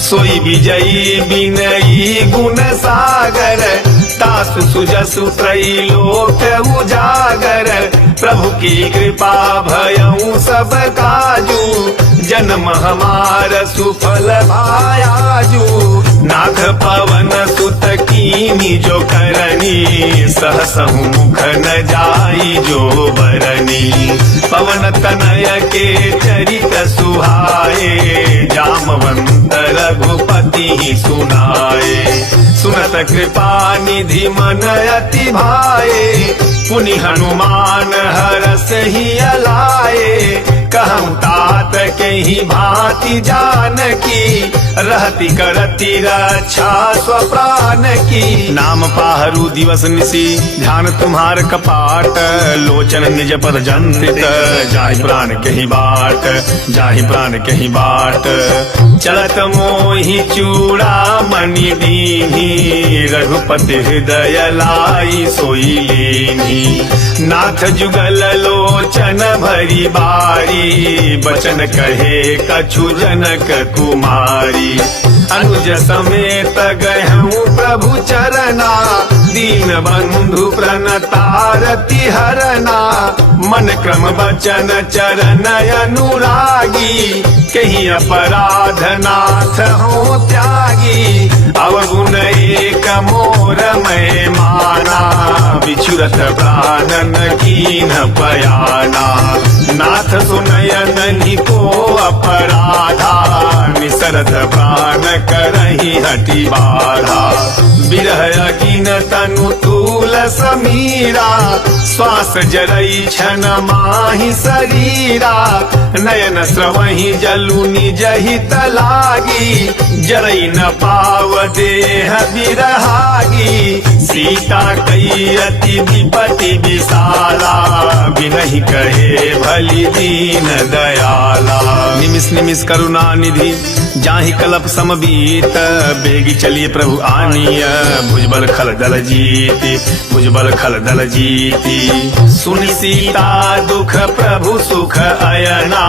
सोई विजयी बिनयी गुण सागर, तास सुजसु त्रैलोक उजागर। प्रभु की कृपा भयऊ सब काजू, जन्म हमार सुफल भायाजू। नाथ पवन सुत कीनी जो करनी, सहसहु मुख न जाई जो बरनी। पवन तनय के चरित सुहाए, जामवंत रघुपति ही सुनाए। सुनत कृपा निधि मन अति भाए, पुनि हनुमान हरस ही अलाए। कहूँ तात के ही भांति जानकी, रहती करती रक्षा स्वप्राण की। नाम पाहरू दिवस निसी, ध्यान तुम्हार कपाट। लोचन निज पद जंतित, जाहि प्राण कहीं बाट, जाहि प्राण कहीं बाट। चलत मोहि चूड़ा मणि दीन्ही, रघुपति हृदय लाई सोई लीन्ही। नाथ जुगल लोचन भरी बारी, बचन कहे कछु जनक कुमारी। अनुज समेत गहूँ प्रभु चरना, दीन बंधु प्रणतारति हरना, मन क्रम वचन चरण अनुरागी, कहीं अपराध नाथ हो त्यागी। अवगुण एक मोर मैं माना, बिछुरत प्राणन कीन पयाना। नाथ सुनयन को अपराधा, निसरत प्राण करही हटि बाधा। बिरह अगिन तनु तूल समीरा, श्वास जरई क्षण माहि शरीरा। नयन स्रवहि जलु निज हित लागी, जरई न पाव देह बिरहागी। सीता कई अति विपति विशाला, बिनहि कहे भली दीन दयाला। निमिष निमिष करुणा निधि, जाहि कलप समबीत। बेगी चलिए प्रभु आनिय, भुजबल खल दल जीति, भुजबल खल दल जीति। सुनि सीता दुख प्रभु सुख अयना,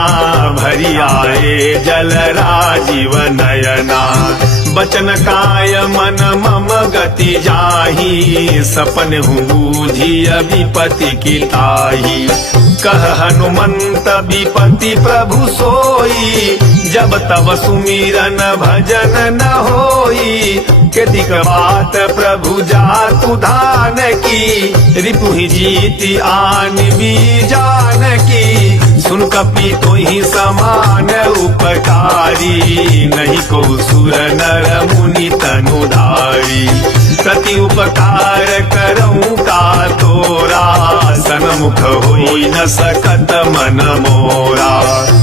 भरी आए जल राजीव नयना। बचन काय मन मम गति जाहि, सपन हूँ बूझी विपति की ताही। कह हनुमंत विपति प्रभु सोई, जब तब सुमिरन भजन न होई। कतिक बात प्रभु जातु धान की, रिपुहि जीति आन भी जान की। सुन कपि तोहि समान उपकारी, नहीं को सुर नर मुनि तनुधारी। प्रति उपकार करऊँ का तोरा, सनमुख होई न सकत मन मोरा।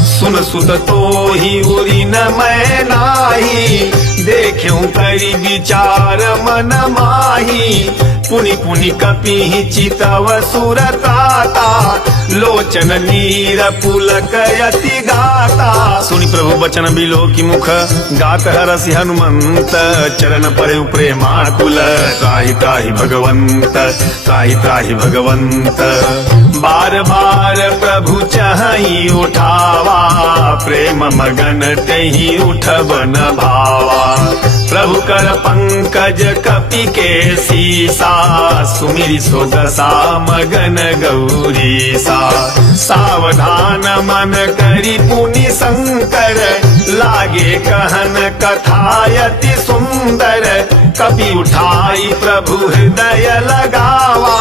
सुन सुत तो ही उरी न मैं नाही, देख्यूं करी विचार मन माही। पुनि पुनि कपि चितव सुरताता, लोचन नीर पुलक यति गाता। सुनि प्रभु बचन बिलो की मुख, गात हरसि हनुमंत। चरण परे प्रेमाकुल, त्राहि त्राहि भगवंत, त्राहि त्राहि भगवंत। बार बार प्रभु चहि उठावा, प्रेम मगन तेहि उठब न भावा। प्रभु कर पंकज कपि के सीसा, सुमिरि सो दशा मगन गौरीसा। सावधान मन करि पुनि शंकर, लागे कहन कथायति सुंदर। कपि उठाई प्रभु हृदय लगावा,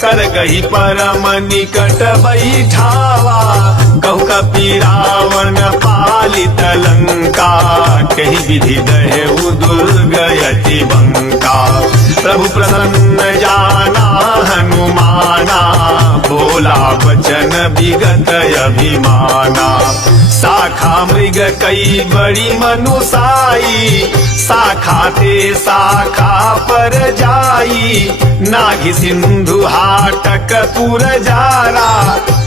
कर गही परम निकट बैठावा। कहु कपि रावण पालित लंका, कही विधि दहेउ दुर्गयति बंका। प्रभु प्रसन्न जाना हनुमाना, बोला वचन विगत अभिमाना। शाखा मृग कई बड़ी मनुसाई, शाखा ते शाखा पर जाई। नाघि सिंधु हाटक पुर जारा,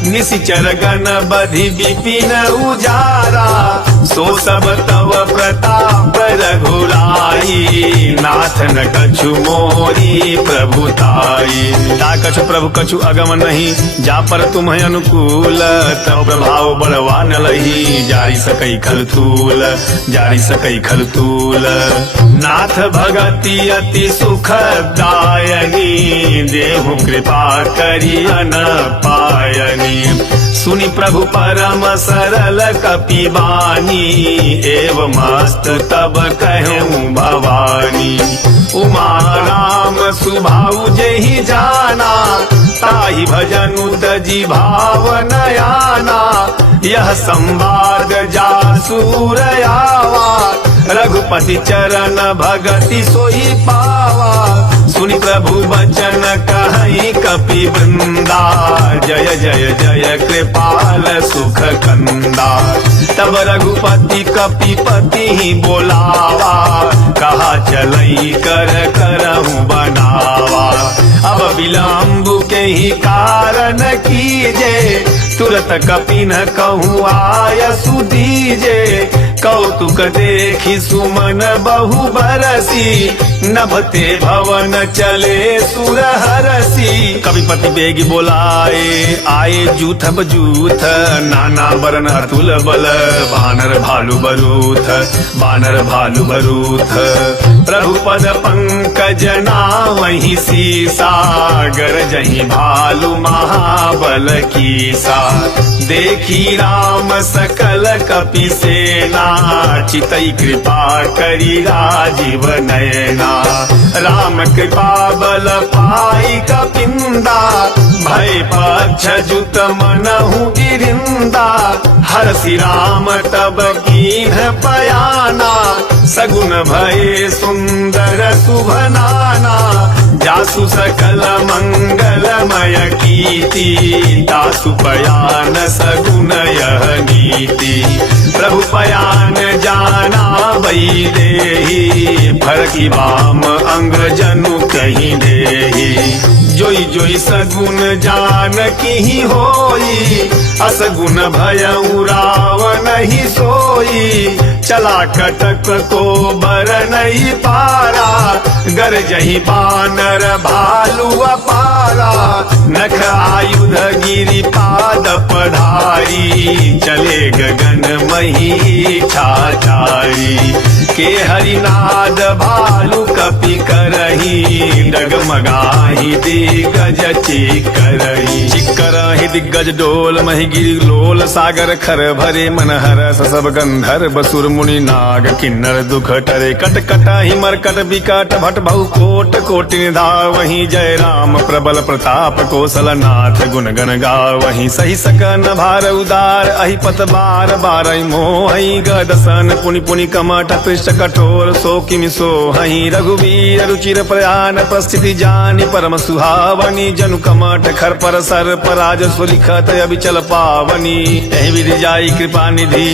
निशिचर गण बधि विपिन उजारा। सो सब तव प्रताप रघुराई, नाथ न कछु मोरी प्रभुताई। ता कछु प्रभु कछु अगम नहीं, जा पर तुम अनुकूल। तव प्रभाव बलवान लही, जारी सकई खल थूल, जारी सकई खल थूल। नाथ भगति अति सुखदायनी, देहु कृपा करि अन पायनी। सुनि प्रभु परम सरल कपि बानी, एवमस्त तब कहूँ भवानी। उमा राम सुभाउ जेहि जाना, ताहि भजनु तजि भाव नयाना। यह संवाद जासुर आवा, रघुपति चरण भगति सोई पावा। सुनि प्रभु बचन कहि कपि वृंदा, जय जय जय कृपाल सुख कंदा। तब रघुपति कपिपति बोलावा, कहा चलई कर करहूँ बनावा। अब विलम्ब के ही कारण कीजे, तुरत कपि न कहूँ आय सुदीजे। कौतुक देखी सुमन बहु बरसी, नभते भवन चले सुर हरसी। कविपति बेगी बोलाए आए जूथ बजूथ, नाना बरन अतुल बल, बानर भालु बरूथ, बानर भालु बरूथ। प्रभु पद पंकज नावहि सीसा, गरजहि भालु महाबल कीसा। देखी राम सकल कपि सेना, चितई कृपा करी राजीव नयना। राम कृपा बल पाई कपिंदा, भय पक्ष जुत मनहु गिरिंदा। हरसि राम तब कीन्ह पयाना, सगुन भये सुंदर शुभ नाना। जासु सकल मंगलमय कीर्ति, तासु पयान सगुन यह नीति। प्रभु पयान जाना वही देहि, फरकी वाम अंग जनु कहीं देहि। जोई जोई सगुन जान की होई, असगुन भय उराव नहीं सोई। चला कटक को बर नहीं पारा, गरजहि बानर भालु अपारा। नख आयुध गिरि पाद पधारी, चले गगन मही छाछाई। के हरिनाद भालु कपि करही, डगमगाही दिग्गज चिकरही। चिकरही दिग्गज डोल मही गिरि लोल, सागर खर भरे मन हरस। सब गंधर्व सुर मुनि नाग किन्नर दुख टरे। कट कटाही मरकट विकट भट बहु कोट कोटि निधावहि। जय राम प्रबल प्रताप कौशल नाथ, गुण गण गावहि। सही सकन भार उदार, अहिपत बार बारहि मोहि। गदसन पुनि पुनि कमठ पृष्ठ कठोर, सो किमि सोहहि। रघुवीर रुचिर प्रयान, प्रस्थिति जानि परम सुहावनी। जनु कमठ खर पर सर पराज, सुलिखत अबिचल पावनी। एहि विधि जाई कृपा निधि,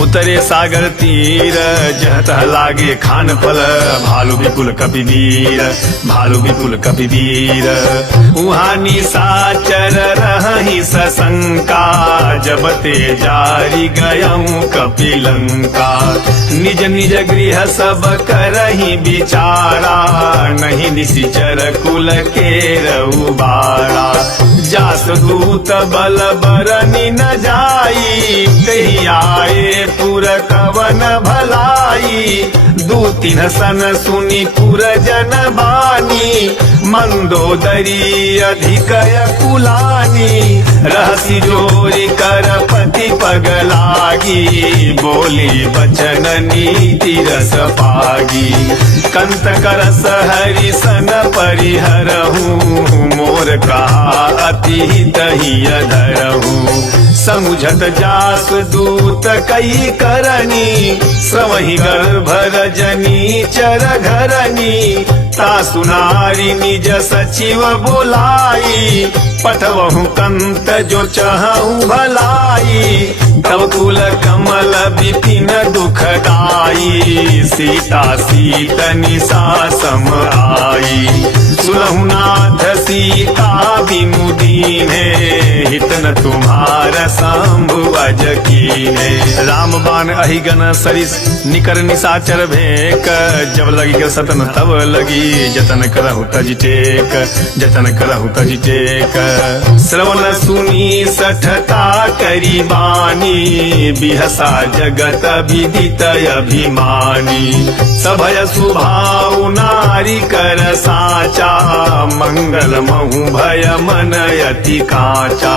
उतरे सागर तीर। जह तह लागे खान फल, भालु विपुल कपि वीर, भालु विपुल कपि वीर। उहाँ निशाचर रहहि सशंका, जब ते जारी गयऊँ कपिलंका। निज निज गृह सब करहि विचारा, नहीं निशिचर कुल के रउबारा। जास दूत बल बरनि न जाई, कही आए पुर कवन भलाई। दू तीन सन सुनि पुर जन बानी, मंदोदरी अधिक कुलानी। रहसी जोरी कर पति पग लागी, बोली बचन नीति रस पागी। कंत करस हरि सन परिहरहूँ, मोर कहा अति तहि धरहूँ। समुझत जास दूत कई करनी, श्रवहि गर्भ रजनी चर घरनी। तासु नारी निज सचिव बोलाई, पठवहु कंत जो चहु भलाई। तब कुल कमल विपिन दुखदाई, सीता सीत निशा सम आई। सुनहु नाथ सीता बिनु दीन्हे, हित न तुम्हारा शंभु अज कीन्हे। राम बाण अहिगन सरिस निकर निशाचर भेक, जब लगी के सतन तब लगी, जतन करहु तज टेक, जतन करहु तज टेक। श्रवण सुनी सठता करी बानी, बिहसा जगत विदित अभिमानी। सभय सुभाव नारी कर साचा, मंगल महु भय मन अति काचा।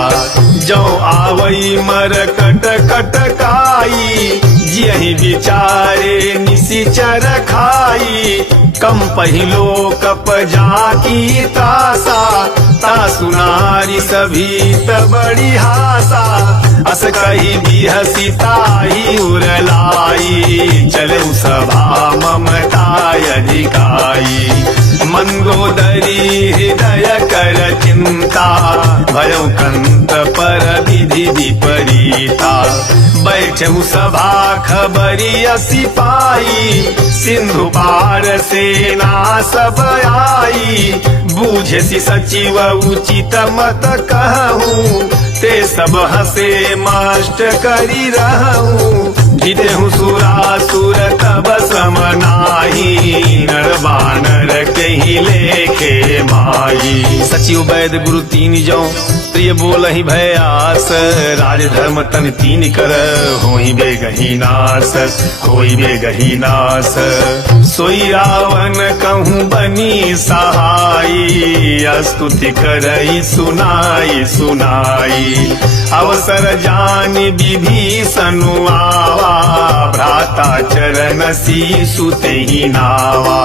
जो आवई मर कट कट काई, जिहि विचारे निशिचर खाई। कम पहिलो कप जाकी तासा, तासु नारी सभी बड़ी हासा। अस कही बिहसी ताही उरलाई, चलऊ सभा ममताय अधिकाई। मंदोदरी हृदय कर चिंता, भयउ कंत पर विधि विपरीता। बैठऊ सभा खबरी सिपाही, सिंधु पार सेना सब आई। बूझे सी सचिव उचित मत कहूँ, ते सब हसे मास्ट करी रहूँ। जीतेहु सुरासुर तब सम नाही, नर बानर कही लेखे माई। सचिव वैद गुरु तीन जौ प्रिय बोलहि भय आस, राज धर्म तन तीन कर होई बेगही नास, होई बेगही नास। सोई रावण कहूँ बनी सहाई, स्तुति करई सुनाई सुनाई। अवसर जान विभीषण आवा, भ्राता चरण सीसु तेहि नावा।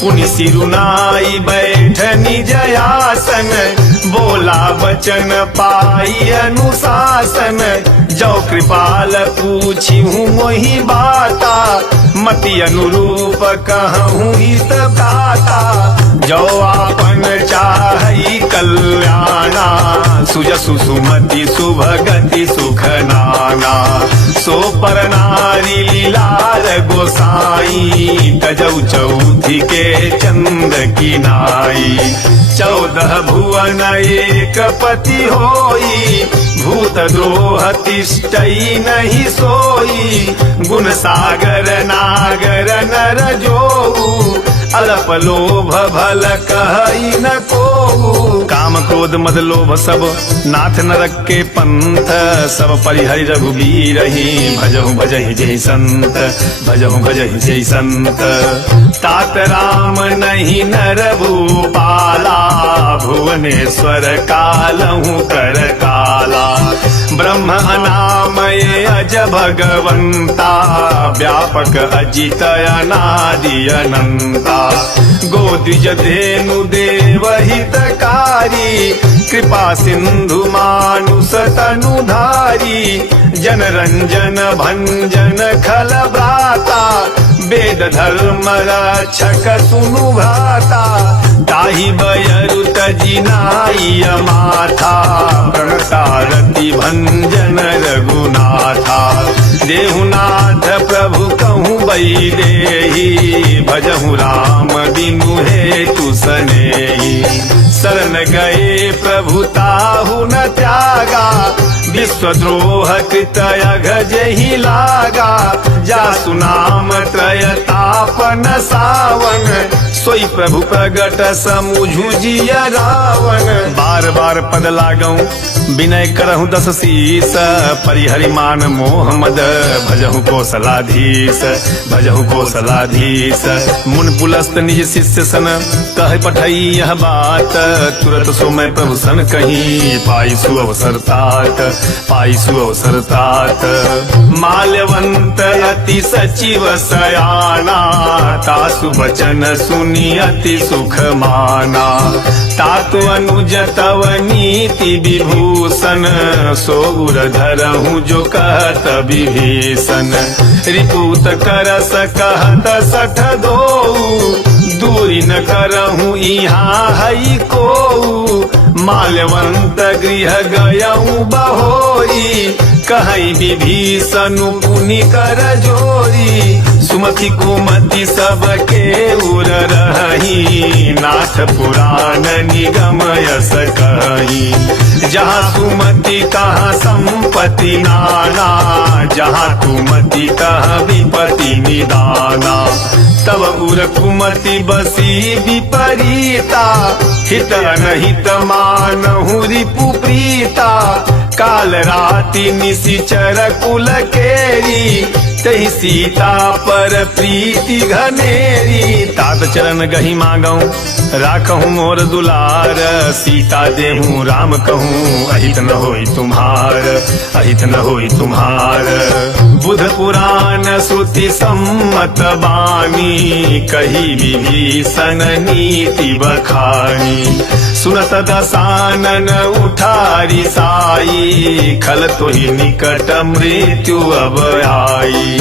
पुनि सिरुनाई बैठ निज आसन, बोला वचन पाई अनुशासन। जो कृपाल पूछिहूँ मोहि बाता, मति अनुरूप कहूँ हित गाता। जो आपन चाहई कल्याणा, सुजसु सुमति सुभगति सुख नाना। सो पर नारी लीलार गोसाई, तजौ चौथी के चंद की नाई। 14 भुवन एक पति होई, भूत द्रोह तिष्ठई नहीं सोई। गुण सागर नागर नर जोऊ, अल्प लोभ भल कहई न कोऊ। काम क्रोध मद लोभ सब नाथ नरक के पंथ, सब परिहरि रघुबीर ही। भजहु भजहि जय संत, भजहु भजहि जय संत। तात राम नहीं नर भूपाला, भुवनेश्वर कालहु कर काला। ब्रह्म अनामय अज भगवंता, व्यापक अजित अनादि अनंता। गोद्विज धेनु देव हितकारी, कृपा सिंधु मानुष तनुधारी। जन रंजन भंजन खल भ्राता, वेद धर्म रक्षक सुनु भ्राता। ताहि बयरु तजिनाई माथा, प्रणतारति भंजन रघुनाथा। देहुनाथ प्रभु कहूँ बई देहि, भजहु राम बिनु हेतु सनेहि। शरण गए प्रभु ताहु न त्यागा, विश्वद्रोह कृत अघजहि लागा। जासु नाम त्रय तापन सावन, सोई प्रभु प्रगट समुझु जिय रावण। बार बार पद लागऊं विनय करहु दस शीस, परिहरि मान मोह मद भजहु कौशलाधीश, भजहु कौशलाधीश। मुन पुलस्त निज शिष्य सन कह पठई यह बात, तुरत सो मैं प्रभु सन कहीं पाई सु अवसर तात, पाई सु अवसर तात। माल्यवंत अति सचिव सयाना, तासु वचन सुनि अति सुख माना। तातु अनुज तव नीति विभूषण, सो उर धरहु जो कहत विभीषण। रिपुत करस कहत सठ दोऊ, दूरी न करहु यहाँ हई कोऊ। माल्यवंत गृह गयऊ बहोरी, कहई विभीषण पुनि कर जोरी। सुमति कुमति सबके उर रही, नाथ पुराण निगम यस कही। जहाँ सुमति तहाँ संपत्ति नाना, जहाँ कुमति तहाँ विपत्ति निदाना। तब उर कुमति बसी विपरीता, हित अनहित मानहु रिपु प्रीता। काल राति निशिचर कुल केरी, तहि सीता पर प्रीति घनेरी। तात चरण गहि मागऊं राखहूँ मोर दुलार, सीता देहूँ राम कहूँ अहित न होई तुम्हार, अहित न होई तुम्हार। बुध पुराण श्रुति सम्मत बानी, कही विभीषण नीति बखानी। सुनत दसानन उठारी साई, खल तोहि निकट मृत्यु अब आई।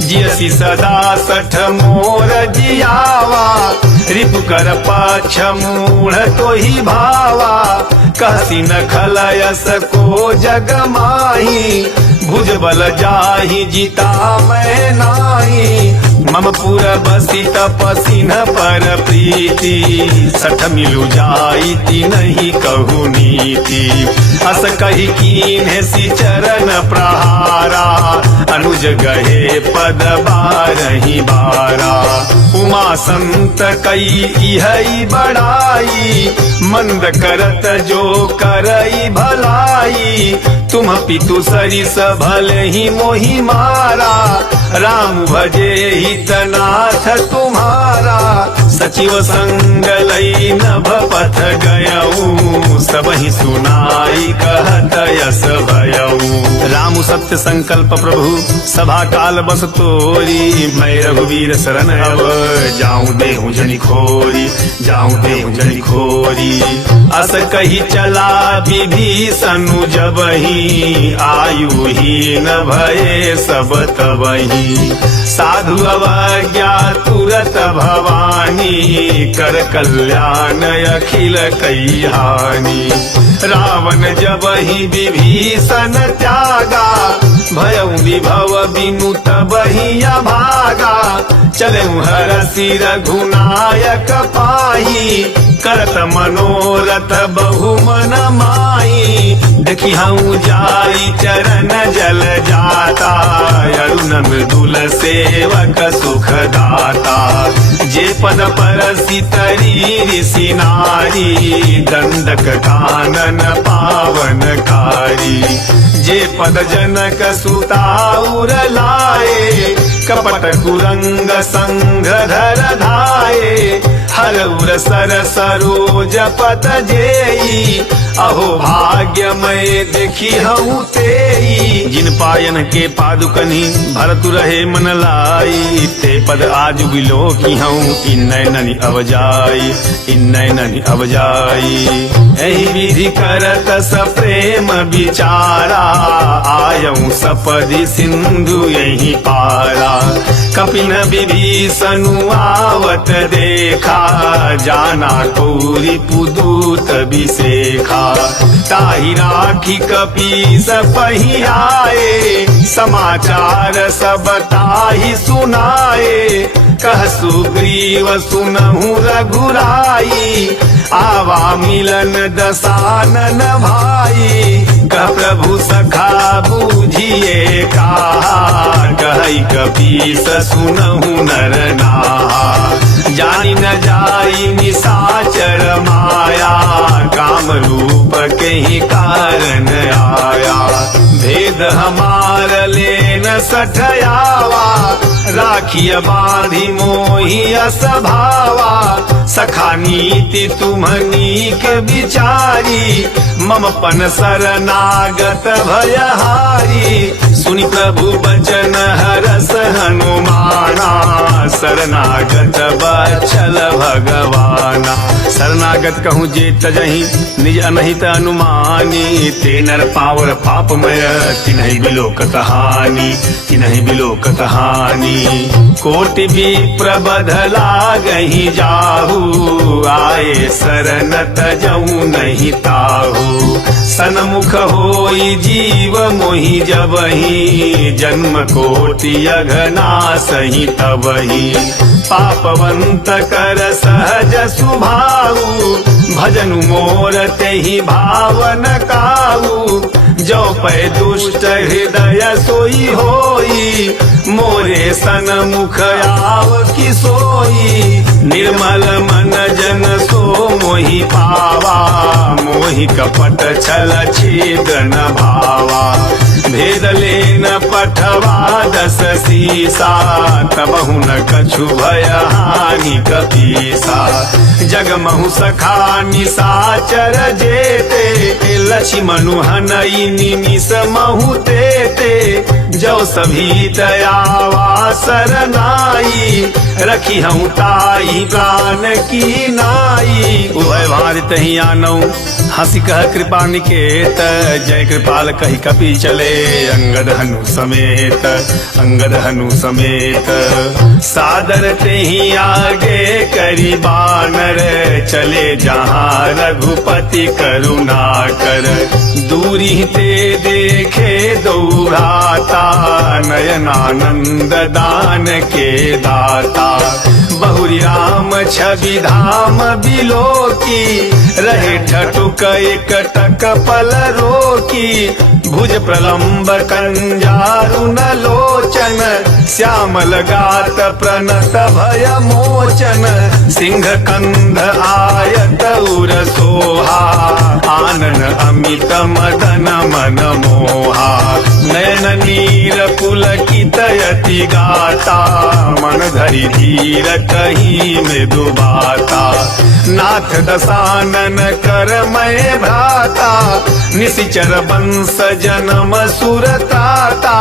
जियसी सदा सठ मोर जियावा, रिपु कर पाछ मूढ़ तोहि भावा। कहसी न खलयस को जग माही, भुज बल जाहि जिता मैं नाही। मम पुर बसी तपसी न पर प्रीति सठ मिलु जाइति नहीं कहु नीति अस कही कीन्हे सी चरण प्रहारा अनुज गहे पद बारही बारा उमा संत कई इहई बड़ाई मंद करत जो करई भलाई तुम पितु सरिस भले ही मोहि मारा राम भजे हितनाथ तुम्हारा सचिव संग लई नभ पथ गयऊ सब ही सुनाई कहत यस भयऊ राम सत्य संकल्प प्रभु सभा काल बस तोरी मैं रघुवीर शरण अब जाऊं देहूं जनि खोरी जाऊं देहूं जनि खोरी अस कही चला विभीषणु जबहि आयु हीन भये सब तबहि साधु अवज्ञा तुरत भवानी कर कल्याण अखिल कई हानि रावण जबहि विभीषण त्यागा भयउ विभव बिनु तबहि अभागा चलऊ हरसि रघुनायक पाही करत मनोरथ बहु मन माही देखी हूँ जाई चरण जल जाता अरुण मृदुल सेवक सुख दाता जे पद परसि तरी ऋषि नारी दंडक कानन पावन कारी जे पद जनक सुताउर लाए कपट कुरंग संग धर धाये हरउर सर सरोज पद जेई अहो भाग्यमय देखी हूँ तेई जिन पायन के पादुकनी भरत रहे मन लाई ते पद आज बिलो की हूँ इन नैननि अवजाई इन नैननि अवजाई एहि विधि करत सप्रेम विचारा आयऊ सपदि सिंधु यही पारा कपिन विभीषणु आवत देखा जाना कौरी पुदूत विशेखा ताहि राखी कपीस पही आए समाचार सब ताहि सुनाए कह सुग्रीव सुनहु रघुराई आवा मिलन दसानन भाई कह प्रभु सखा बूझिए कहा कहि कपीस सुनहु नर नाहा जानी न जाई निशाचर माया काम रूप के ही कारण आया भेद हमार लेन सठयावा राखिय बांधी मोहि असभावा सखा नीति तुम्हनीक विचारी मम पन शरणागत भयहारी सुनि प्रभु बचन हरस हनुमाना शरणागत बचल भगवाना शरणागत कहूँ जे तजहि निज अनहित अनुमानी ते नर पावर पापमय तिन्हि बिलोकत हानि तिन्हि बिलोकत हानि कोटि विप्रबध लागहि जाहू आए शरण तजऊ नहीं ताहू सन्मुख होई जीव मोहि जबहि जन्म कोटि अघना सही तबहि पापवंत कर सहज सुभाऊ भजनु मोर तेहि भावन काऊ जो पै दुष्ट हृदय सोई होई मोरे सन मुख आव की सोई निर्मल मन जन सो मोहि पावा मोहि कपट छल छेदन भावा भेद लेन पठवा दस सीसा तबहु न कछु भय हानि कपीसा जगमहु सखा निसाचर जेते लक्ष्मणु हनई निमिष महु तेते जो सभी दयावा सरनाई रखी हूँ ताई प्राण की नाई उभय भारित ही आनऊ हंसी कह कृपा निकेत जय कृपाल कही कपि चले अंगद हनु समेत सादर ते ही आगे करी बानर चले जहाँ रघुपति करुणा कर दूरी ते देखे दो भ्राता नयनानंद दान के दाता बहुरी राम छवि धाम बिलोकी रहे ठटुक एक टक पल रोकी भुज प्रलंब कंजारुन लोचन श्यामल गात प्रणत भय मोचन सिंह कंध आयत उर सोहा आनन अमित मदन मन मोहा नयन नीर पुलकित यति गाता मन धरि धीर कहीं मृदु बाता नाथ दशानन कर मैं भ्राता निशिचर वंश जन्म सुरताता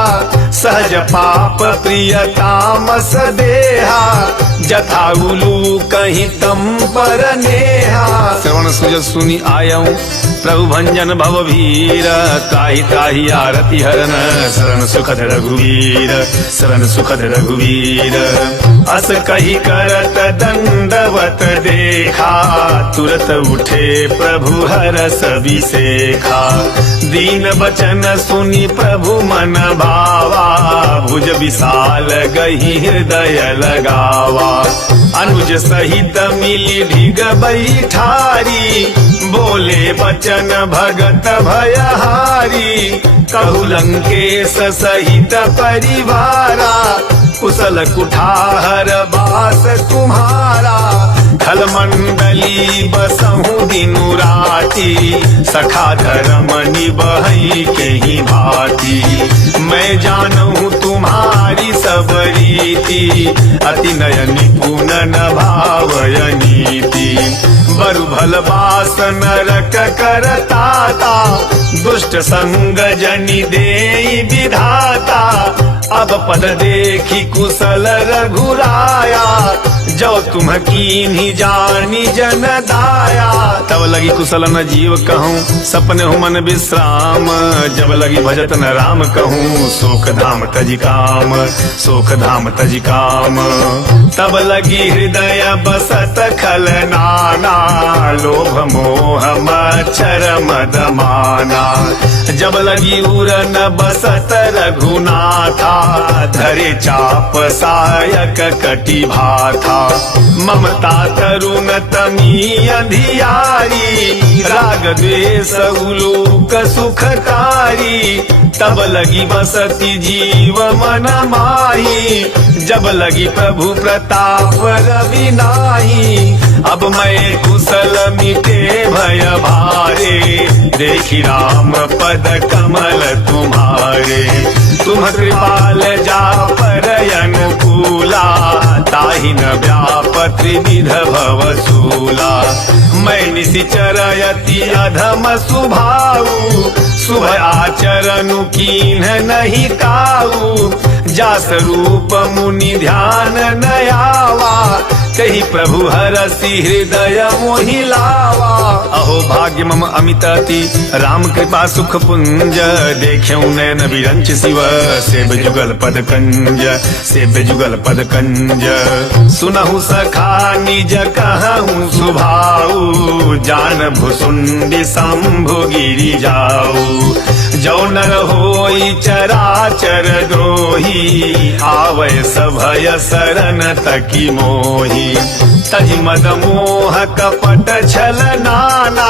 सहज पाप प्रिय तामस देहा जथा उलू कहीं तम पर नेहा श्रवण सुज सुनि आयऊं प्रभु भंजन भव भीर ताहि ताहि आरती हरन शरण सुखद रघुवीर अस कही करत दंडवत देखा तुरत उठे प्रभु हरस विसेखा दीन बचन सुनि प्रभु मन भावा भुज विशाल गही हृदय लगावा अनुज सहित मिली ढिग बैठारी बोले बचन भगत भयहारी कहु लंकेश सहित परिवारा कुशल कुठार बास तुम्हारा खल मंडली बसहु दिनु राती सखा धर्म निबहई के ही भांति मैं जानहु तुम्हारी सब रीति अति नय निपुण न भावय नीति बरु भल बास नरक करताता दुष्ट संग जनि देई विधाता अब पद देखी कुशल रघुराया जो तुम कीन्ही जानी जन दाया तब लगी कुशल न जीव कहूँ सपने हूँ मन विश्राम जब लगी भजत न राम कहूँ शोक धाम तजी काम तब लगी हृदय बसत खल नाना लोभ मोह मच्छर मद माना जब लगी उरन बसत रघुनाथा धरे चाप सायक कटि भाथा ममता तरुण तमी अंधियारी राग द्वेष उलूक सुखकारी तब लगी बसती जीव मन माही जब लगी प्रभु प्रताप रवि नाही अब मैं कुशल मिटे भय भारे देखी राम पद कमल तुम्हारे तुम कृपाल जा पर अनुकूला ताहि न व्याप त्रिविध भवसूला मैं निशिचर यति अधम सुभाऊ शुभ आचरण कीन्ह नहीं काऊ जास रूप मुनि ध्यान नयावा कही प्रभु हरसि हृदय मोहि लावा अहो भाग्य मम अमित अति राम कृपा सुख पुंज देख्यौ नयन विरंच शिव सेब जुगल पद कंज सुनहु सखा निज कहूँ सुभाऊ जान भुसुंडी शंभु गिरि जाऊ जो नर होई चराचर द्रोही आवय सभय शरण तकी मोही तहि मद मोह कपट छल नाना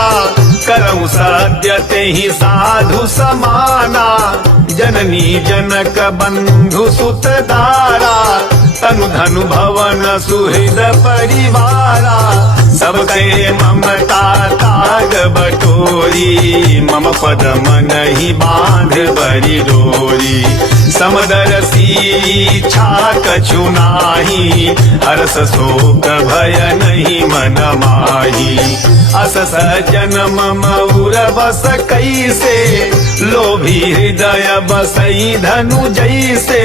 करऊँ सद्य तेहि साधु समाना जननी जनक बंधु सुत दारा तनु धनु भवन सुहृद परिवारा सबके ममता ताग बटोरी मम पद मन ही बांध बरी डोरी समदरसी छाक चुनाही हर्ष शोक भय नहीं मन माही अस सजन मम उर बस कैसे लोभी हृदय बसई धनु जैसे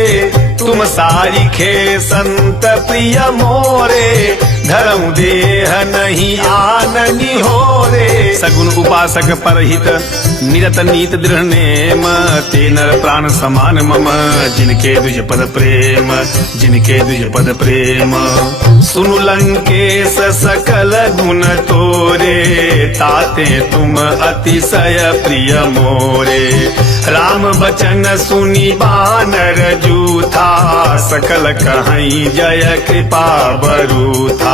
तुम सारिखे संत प्रिय मोरे, धरऊ देह नहीं आननी हो रे। सगुन उपासक परहित निरत नीत दृढ़ नेम, ते नर प्राण समान मम, जिनके द्विज पद प्रेम, जिनके द्विज पद प्रेम। सुनु लंकेश सकल गुण तोरे, ताते तुम अतिशय प्रिय मोरे। राम बचन सुनी बानर जूथा, सकल कहीं जय कृपा बरूथा।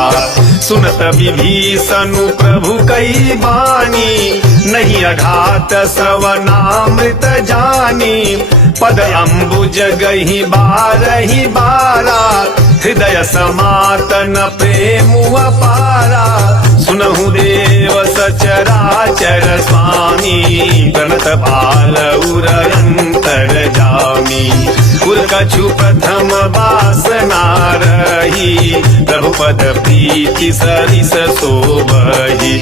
सुनत विभीषणु प्रभु कई बानी, नहीं अघात सवनामृत जानी। पद अम्बुज गही बारही बारा, हृदय समातन प्रेम अपारा। सुनहु देव सचराचर स्वामी, प्रणत बाल उर अंतर जामी। उर कछु प्रथम वासना रही, प्रभु पद प्रीति सरिस शोभहि।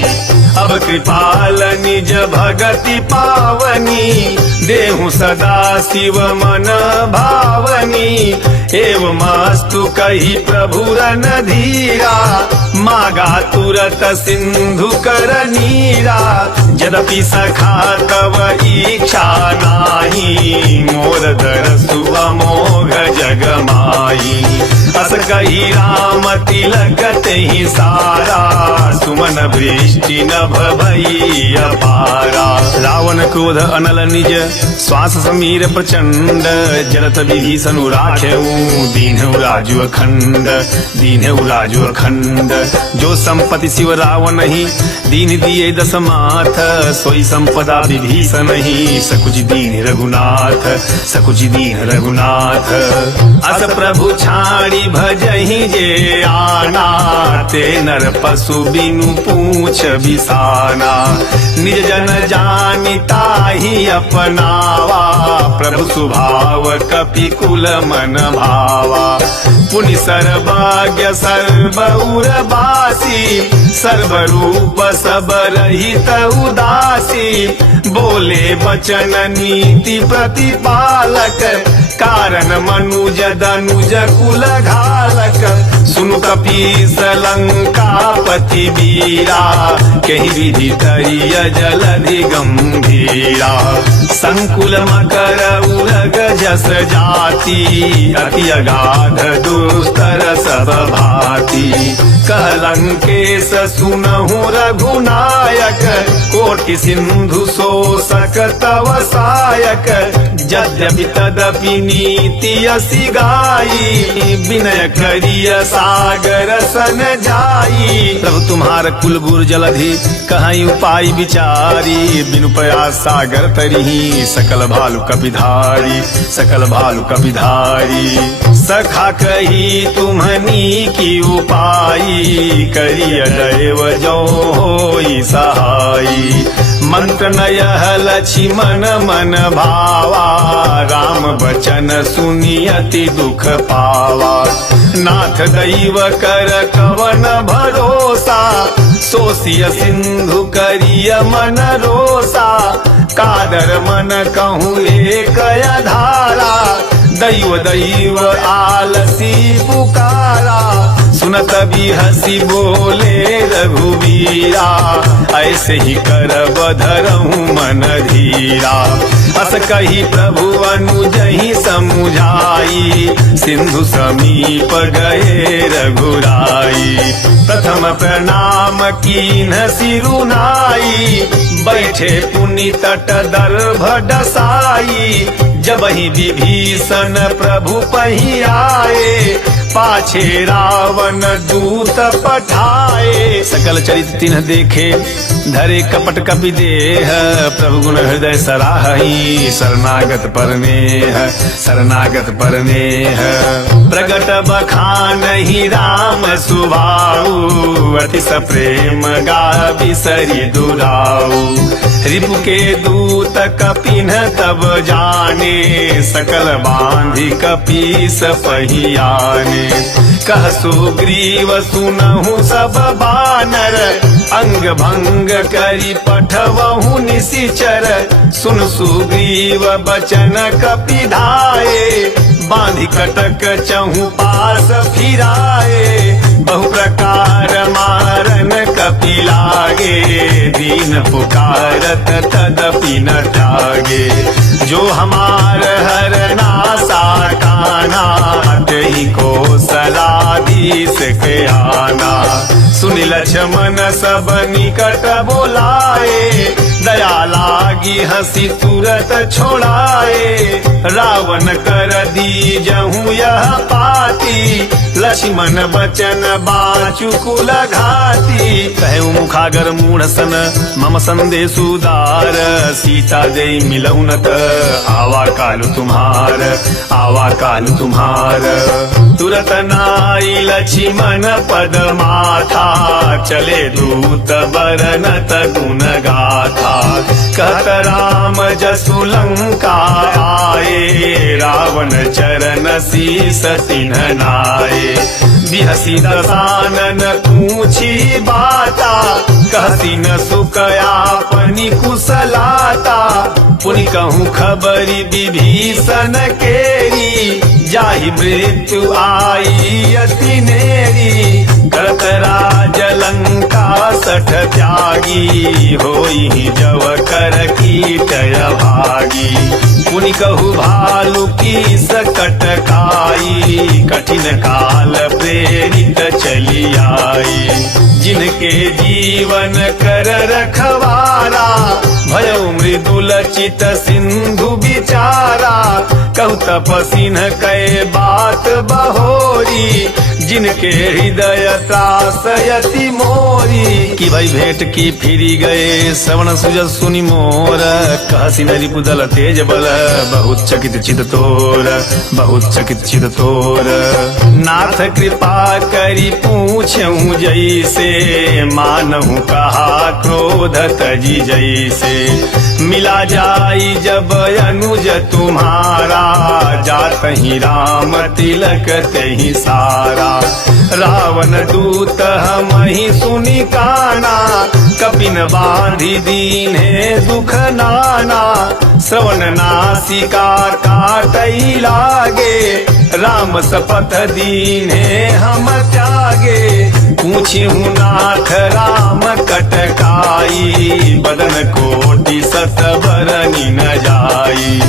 अब कृपाल निज भगति पावनी, देहु सदा शिव मन भावनी। एवमस्तु कही प्रभु रणधीरा, मागा तुरत सिंधु कर नीरा। यद्यपि सखा तव इच्छा नाही, मोर दरसु अमोघ जग माही। अस कही राम तिलक तेहि सारा, सुमन वृष्टि नभ भई अपारा। रावण क्रोध अनल निज, श्वास समीर प्रचंड। जलत विभीषणु राखेऊ, दीन्हु राजु अखंड, दीन्हु राजु अखंड। जो संपत्ति शिव रावण ही, दीन दिए दस माथ। सोई संपदा विभीषण ही, सकुच दीन रघुनाथ, सकुच दीन रघुनाथ। अस प्रभु छाड़ी भजहि जे आना, ते नर पशु बिनु पूछ बिसाना। निज जन जानिता ही अपनावा, प्रभु स्वभाव कपि कुल मन भावा। पुनि सर्वज्ञ सर्व उर्वासी, सर्वरूप सब रहित उदासी। बोले वचन नीति प्रतिपालक, कारण मनुज दनुज कुल घालक। सुनु कपीस लंकापति वीरा, कहि विधि तरिय जलधि गंभीरा। संकुल मकर उरग जस जाति, अति अगाध दुस्तर सब भाति। कह लंकेश सुनहु रघुनायक, कोटि सिंधु शोषक तव सायक। यद्यपि तदपि नीति असि गाई, विनय करिय सागर सन जाई। प्रभु तुम्हार कुल गुर जलधि, कहीं उपाय विचारी। बिनु प्रयास सागर तरिही, सकल भालु कपिधारी, सकल भालु कपिधारी। सखा कही तुम्हनी की उपाई, करिय दैव जो होई सहाई। मंत्र नय लक्ष्मण मन भावा, राम बचन सुनी अति दुख पावा। नाथ दैव कर कवन भरोसा, सोसिय सिंधु करिय मन रोसा। कादर मन कहूँ एक धारा, दैव दैव आलसी पुकारा। सुनत भी हसी बोले रघुवीरा, ऐसे ही करब धरहूँ मन धीरा। अस कही प्रभु अनुजहि समुझाई, सिंधु समीप गए रघुराई। प्रथम प्रणाम कीन्ह सिरुनाई, बैठे पुनि तट दर्भ डसाई। जब ही विभीषण प्रभु पही आए, पाछे रावण दूत पठाए। सकल चरित तिन्ह देखे, धरे कपट कपि देह। प्रभु गुण हृदय सराहई, शरणागत परनेह, शरणागत परनेह। प्रगट बखानहि राम सुभाऊ, अतिश प्रेम गा बिसरि दुराऊ। रिपु के दूत कपिन तब जाने, सकल बांधि कपीस पहियाने। कह सुग्रीव सुनहु सब बानर, अंग भंग करी पठवहु निशिचर। सुन सुग्रीव बचन कपि धाये, बांधी कटक चहु पास फिराए, बहु प्रकार मारन कपि लागे, दीन पुकारत तदपि न त्यागे। जो हमार हरना साकाना, तेहि को सलाधीश के आना। सुनि लक्ष्मण सब निकट बोलाए, दया लागी हंसी तुरत छोड़ाए। रावण कर दीजहु यह पाती, लक्ष्मण बचन बाचु कुल घाती। कहु मुखागर मूढ़ सन मम संदेशु दार, सीता दे मिलऊ न त आवा कालु तुम्हार, आवा कालु तुम्हार। तुरत नाई लक्ष्मण पद माथा, चले दूत बरनत गुण गाथा। कहत राम जसु लंका आए, रावण चरण शीस तिन्ह नाए। बिहसी दसानन पूछी बाता, कहती न सुख आपनी कुशलाता। पुनि कहूँ खबरी विभीषण केरी, जाहि मृत्यु आई अति नेरी। करत राज लंका सठ त्यागी, होई जव कर कीटय भागी। पुनि कहु भालु की सकट खाई, कठिन काल प्रेरित चली आई। जिनके जीवन कर रखवारा, भयो मृदुल चित सिंधु बिचारा। कहु तपसिन कै बात बहोरी, जिनके हृदय त्रास यति मोरी। कि भाई भेंट की फिरी गए, श्रवण सुजस सुनि मोर। कहसी नरि पुदल तेज बल, बहुत चकित चित तोर, बहुत चकित चित तोर। नाथ कृपा करी पूछऊं जैसे, मानहु कहा क्रोध तजी जैसे। मिला जाई जब अनुज तुम्हारा, जात ही राम तिलक तेहि सारा। रावण दूत हम ही सुनि काना, कपिन बांधी दीन्हे दुख नाना। श्रवण नासिका काटई लागे, राम सपथ दीन्हे हम त्यागे। पूछिहु नाथ राम कटकाई, बदन कोटि सत बरनि न जाई।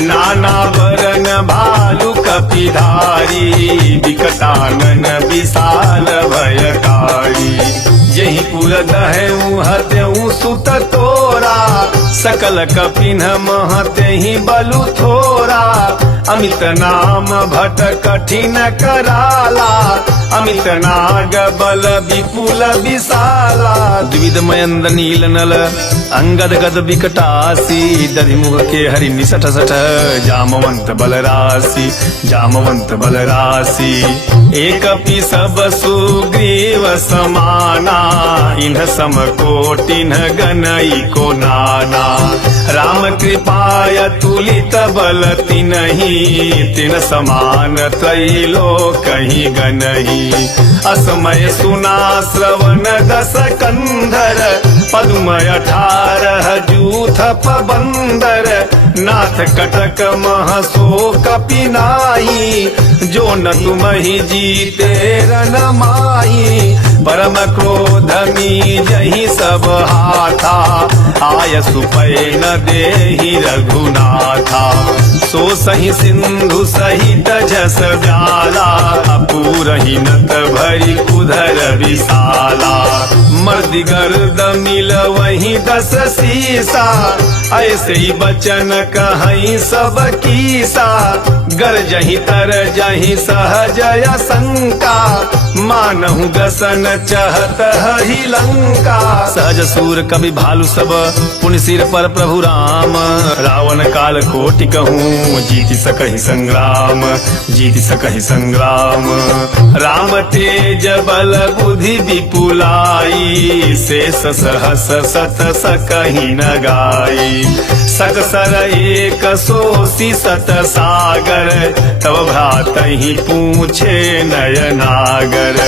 नाना बरन भालु कपिधारी, विकटानन विशाल भयकारी। जहि कुल दहु हत्यु सुत तोरा, सकल कपिन महतेहि बलु थोरा। अमित नाम भट कठिन कराला, अमित नाग बल विपुल विशाला। द्विविध मयंद नील नल अंगद गद विकटासी, दधिमुख के हरि निसठ सठ, जामवंत बलरासी, जामवंत बलरासी। एक पि सब सुग्रीव समाना, इन्ह सम कोटिन गनई को नाना। राम कृपाय तुलित बल तिन्हि, तिन समान त्रैलोक ही गनहि। असमय सुना श्रवण दस कंधर, पद्म 18 जूथ पबंदर। नाथ कटक महसो कपि नाई, जो न तुम ही जीते रन माही। परम क्रोध जही सब हाथा, आय सुपै न देहि रघुनाथा। सो सही सिंधु सहित जस व्याला, अपूरहि नत भरी उधर विशाला। मर्दि गर्द मिल वही 10 सीसा, ऐसे ही बचन कहीं सब कीसा। गरजहि तर जहि सहज शंका, मानहु गसन चहत ही लंका। सहज सूर कवि भालु सब, पुनि सिर पर प्रभु राम। रावण काल कोटि कहूँ, जीति सकहि संग्राम, जीति सकहि संग्राम। राम तेज बल बुद्धि विपुलाई, शेष सहस सत सकहि न गाई। सकसर एक सोसी सत सागर, तब भ्रातहि पूछे नयनागर।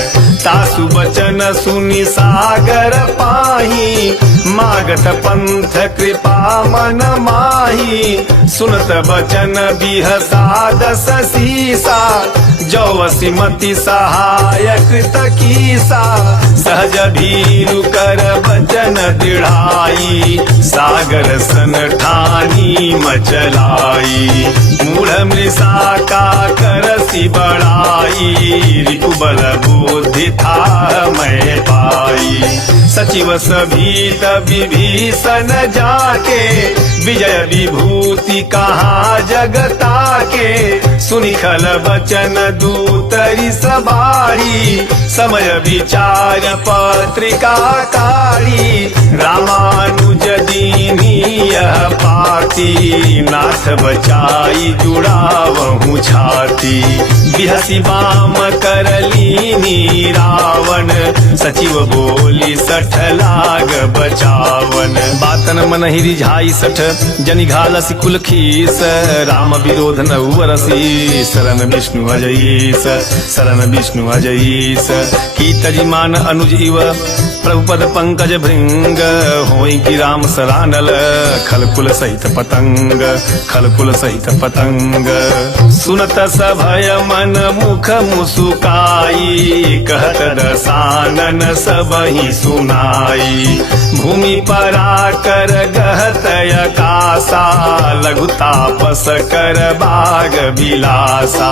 तासु बचन सुनि सागर पाही, मागत पंथ कृपा मन माही। सुनत बचन बिहसा दस सीसा, जौवसी मति सहायक तकीसा। सहज भीरु कर बचन दृढ़ाई, सागर सन ठानी मचलाई। मूढ़ मृषा का करसी बड़ाई, रिपुबल बुद्धि था मैं पाई। सचिव सभीत विभीषण जाके, विजय विभूति कहा जगता के। सुनि खल बचन दूतरी सवारी, समय विचार पत्रिका काढ़ी। रामानुज दीनी यह पाती, नाथ बचाई जुड़ावहु छाती। बिहसी बाम करलीनी रावण, सचिव बोली सठ लाग बचावन। बातन मन ही रिझाई सठ, जनि घालसी कुल खीस। राम विरोध न उवरसी, शरण विष्णु अजईस। शरण विष्णु अजईस, की तजिमान अनुज इव। प्रभुपद पंकज भृंग, होई की राम सरानल। खलकुल सहित पतंग, खलकुल सहित पतंग। सुनत सभय मन मुख मुसुकाई, कहत दसानन सबहि सुनाई। भूमि पराकर गहत आकाशा, लघु तापस कर बाग बिलासा।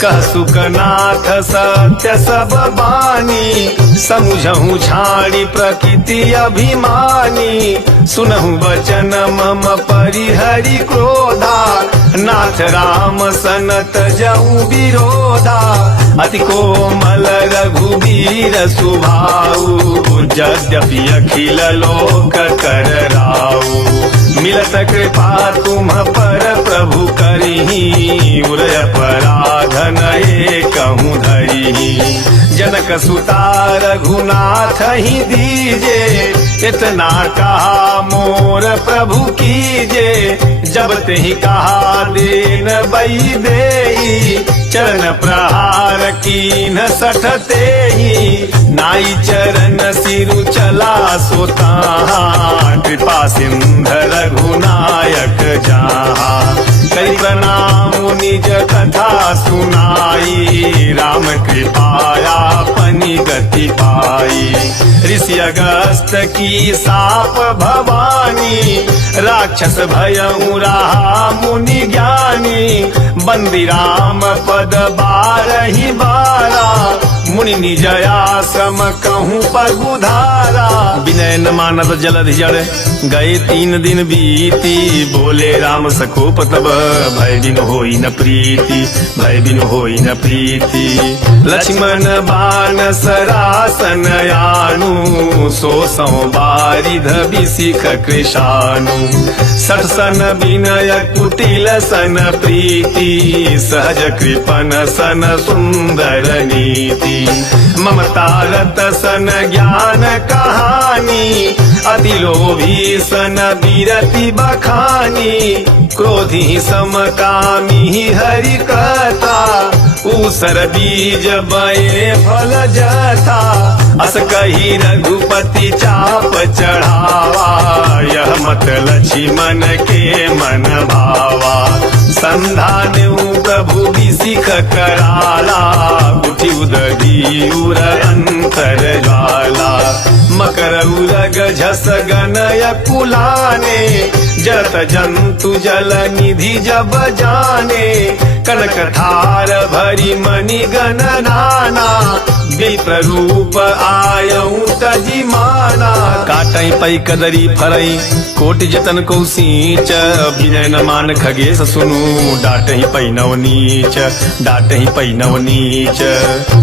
कह सुकनाथ सत्य सब बानी, समुझहु झाड़ी प्रकृति अभिमानी। सुनहु वचन मम परिहरि क्रोधा, नाथ राम सनत जऊ विरोधा। अति कोमल रघुवीर सुभाऊ, यद्यपि अखिल लोक कर राऊ। मिलत कृपा तुम पर प्रभु करही, उरय पराधन कहूँ धरी। जनक सुता रघुनाथ ही दीजे, इतना कहा मोर प्रभु कीजे। जब ते ही कहा देन बई देई, चरण प्रहार कीन सठते ही। नाई चरण सिरु चला सोता, कृपा सिंध रघुनायक जहाँ। कई प्रणाम निज कथा सुनाई, राम कृपाया पनी गति पाई। ऋषि अगस्त की साप भवानी, राक्षस भयउ रहा मुनि ज्ञानी। बंदी राम पद बारहि बारा, मुनि निजया सम कहूँ पगुधारा। विनय न मानत जलधि जड़, गए 3 दिन बीती। बोले राम सकोप तब, भय बिन होई न प्रीति। भय बिन होई न प्रीति। लक्ष्मण बाण सरासन यानु, सो बारिध बिसिख कृशानु। 60 सन विनय कुटिल सन प्रीति, सहज कृपन सन सुंदर नीति। ममता रत सन ज्ञान कहानी, अति लोभी सन बीरति बखानी। क्रोधी समकामी हरि कथा, ऊसर बीज बये फल जथा। अस कही रघुपति चाप चढ़ावा, यह मत लक्ष्मण के मन भावा। संधान प्रभु बिसिख कराला, उठि उदधी उर अंतर ज्वाला। मकर उरग झस गनय कुलाने, जत जंतु जल निधि जब जाने। कनक थार भरी मणि गण नाना, विप्र रूप आयऊ तजी माना। काटई पई कदरी फरई, कोटि जतन को सींच। विनय न मान खगेश सुनु, डाटहि पई नव नीच। डाटहि पई नव नीच।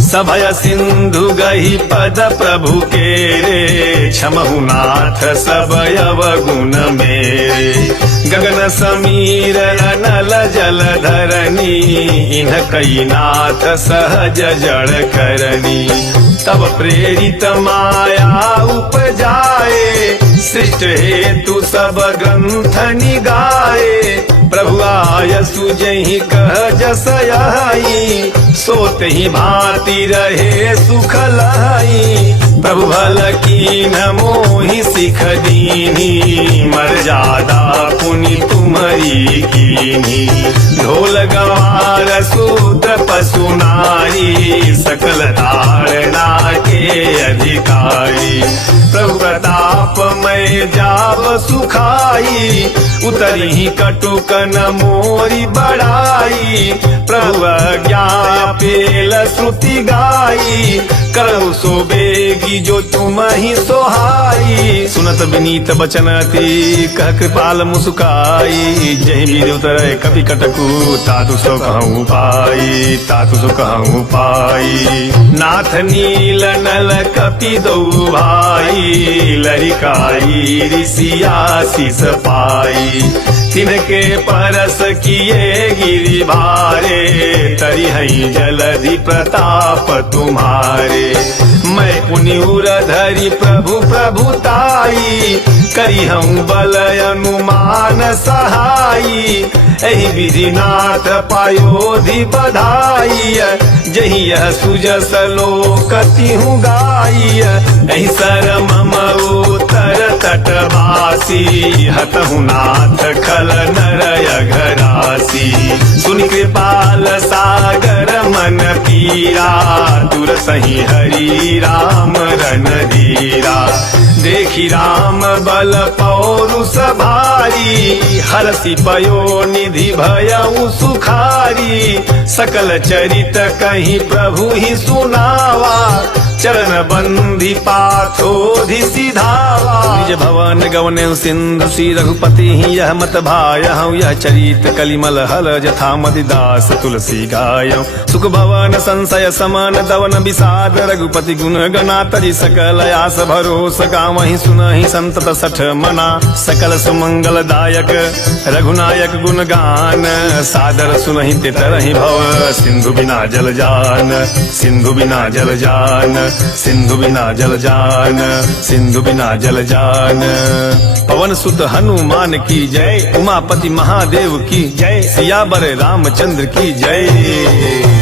सभय सिंधु गही पद प्रभु के रे, क्षमहु नाथ सब अवगुण मेरे। गगन समीर अनल जल धरनी, इन्ह कई नाथ सहज जड़ करनी। तब प्रेरित माया उपजाए, सृष्ट हेतु सब ग्रंथ निगाए, प्रभु आय सुजहि कह जस आई, सोत ही भांति रहे सुख लाई। प्रभु भल कीन मोहि सिख दीनी, मर्यादा पुनि तुम्हारी कीनी। ढोल गवार सूत्र पशु नारी, सकल धारणा के अधिकारी। प्रभु प्रताप मैं जाव सुखाई, उतरी कटुक न मोरी बढ़ाई। प्रभु आज्ञा पेल श्रुति गाई, करहु सो बेगी जो तुम ही सोहाई। सुनत विनीत बचन अति कह कृपाल मुस्काई, जय वीर उतरे कपि कटकु तातु सो कहूँ पाई, तातु सो कहूँ पाई। नाथ नील नल कपि दो भाई, लरिकाई ऋषिया शीस पाई। तिनके परस किए गिरि भारे, तरि हई जलधि प्रताप तुम्हारे। मैं पुनि उर धरि प्रभु प्रभुताई, करी हम बल अनुमान सहाई। एहि विधि नाथ पायोधि बधाई, जहि यह सुजस लोक तिहु गाई। एहि सर मम उत्तर तटवासी, हतहु नाथ खल नरय घरासी। सुनि कृपाल सागर मन पीरा, दूर सही हरि राम रणधीरा। देखी राम बल पौरुष भारी, हरषि पयो निधि भयउ सुखारी। सकल चरित कहीं प्रभु ही सुनावा, चरण बंधी पाथोधि सिधावा। निज भवन गवने सिंधु श्री रघुपति ही यह मत भायहु, यह चरित कलिमल हल जथा मति दास तुलसी गायौ। सुख भवन संशय समान दवन विषाद, रघुपति गुण गना तरि सकल आस भरोस। गावहि सुनहि संतत सठ मना, सकल सुमंगल दायक रघुनायक गुण गान। सादर सुनहि ते तरहि भव, सिंधु बिना जल जान, सिंधु बिना जल जान, सिंधु बिना जल जान, सिंधु बिना जल जान। पवन सुत हनुमान की जय, उमापति महादेव की जय, सियावर रामचंद्र की जय।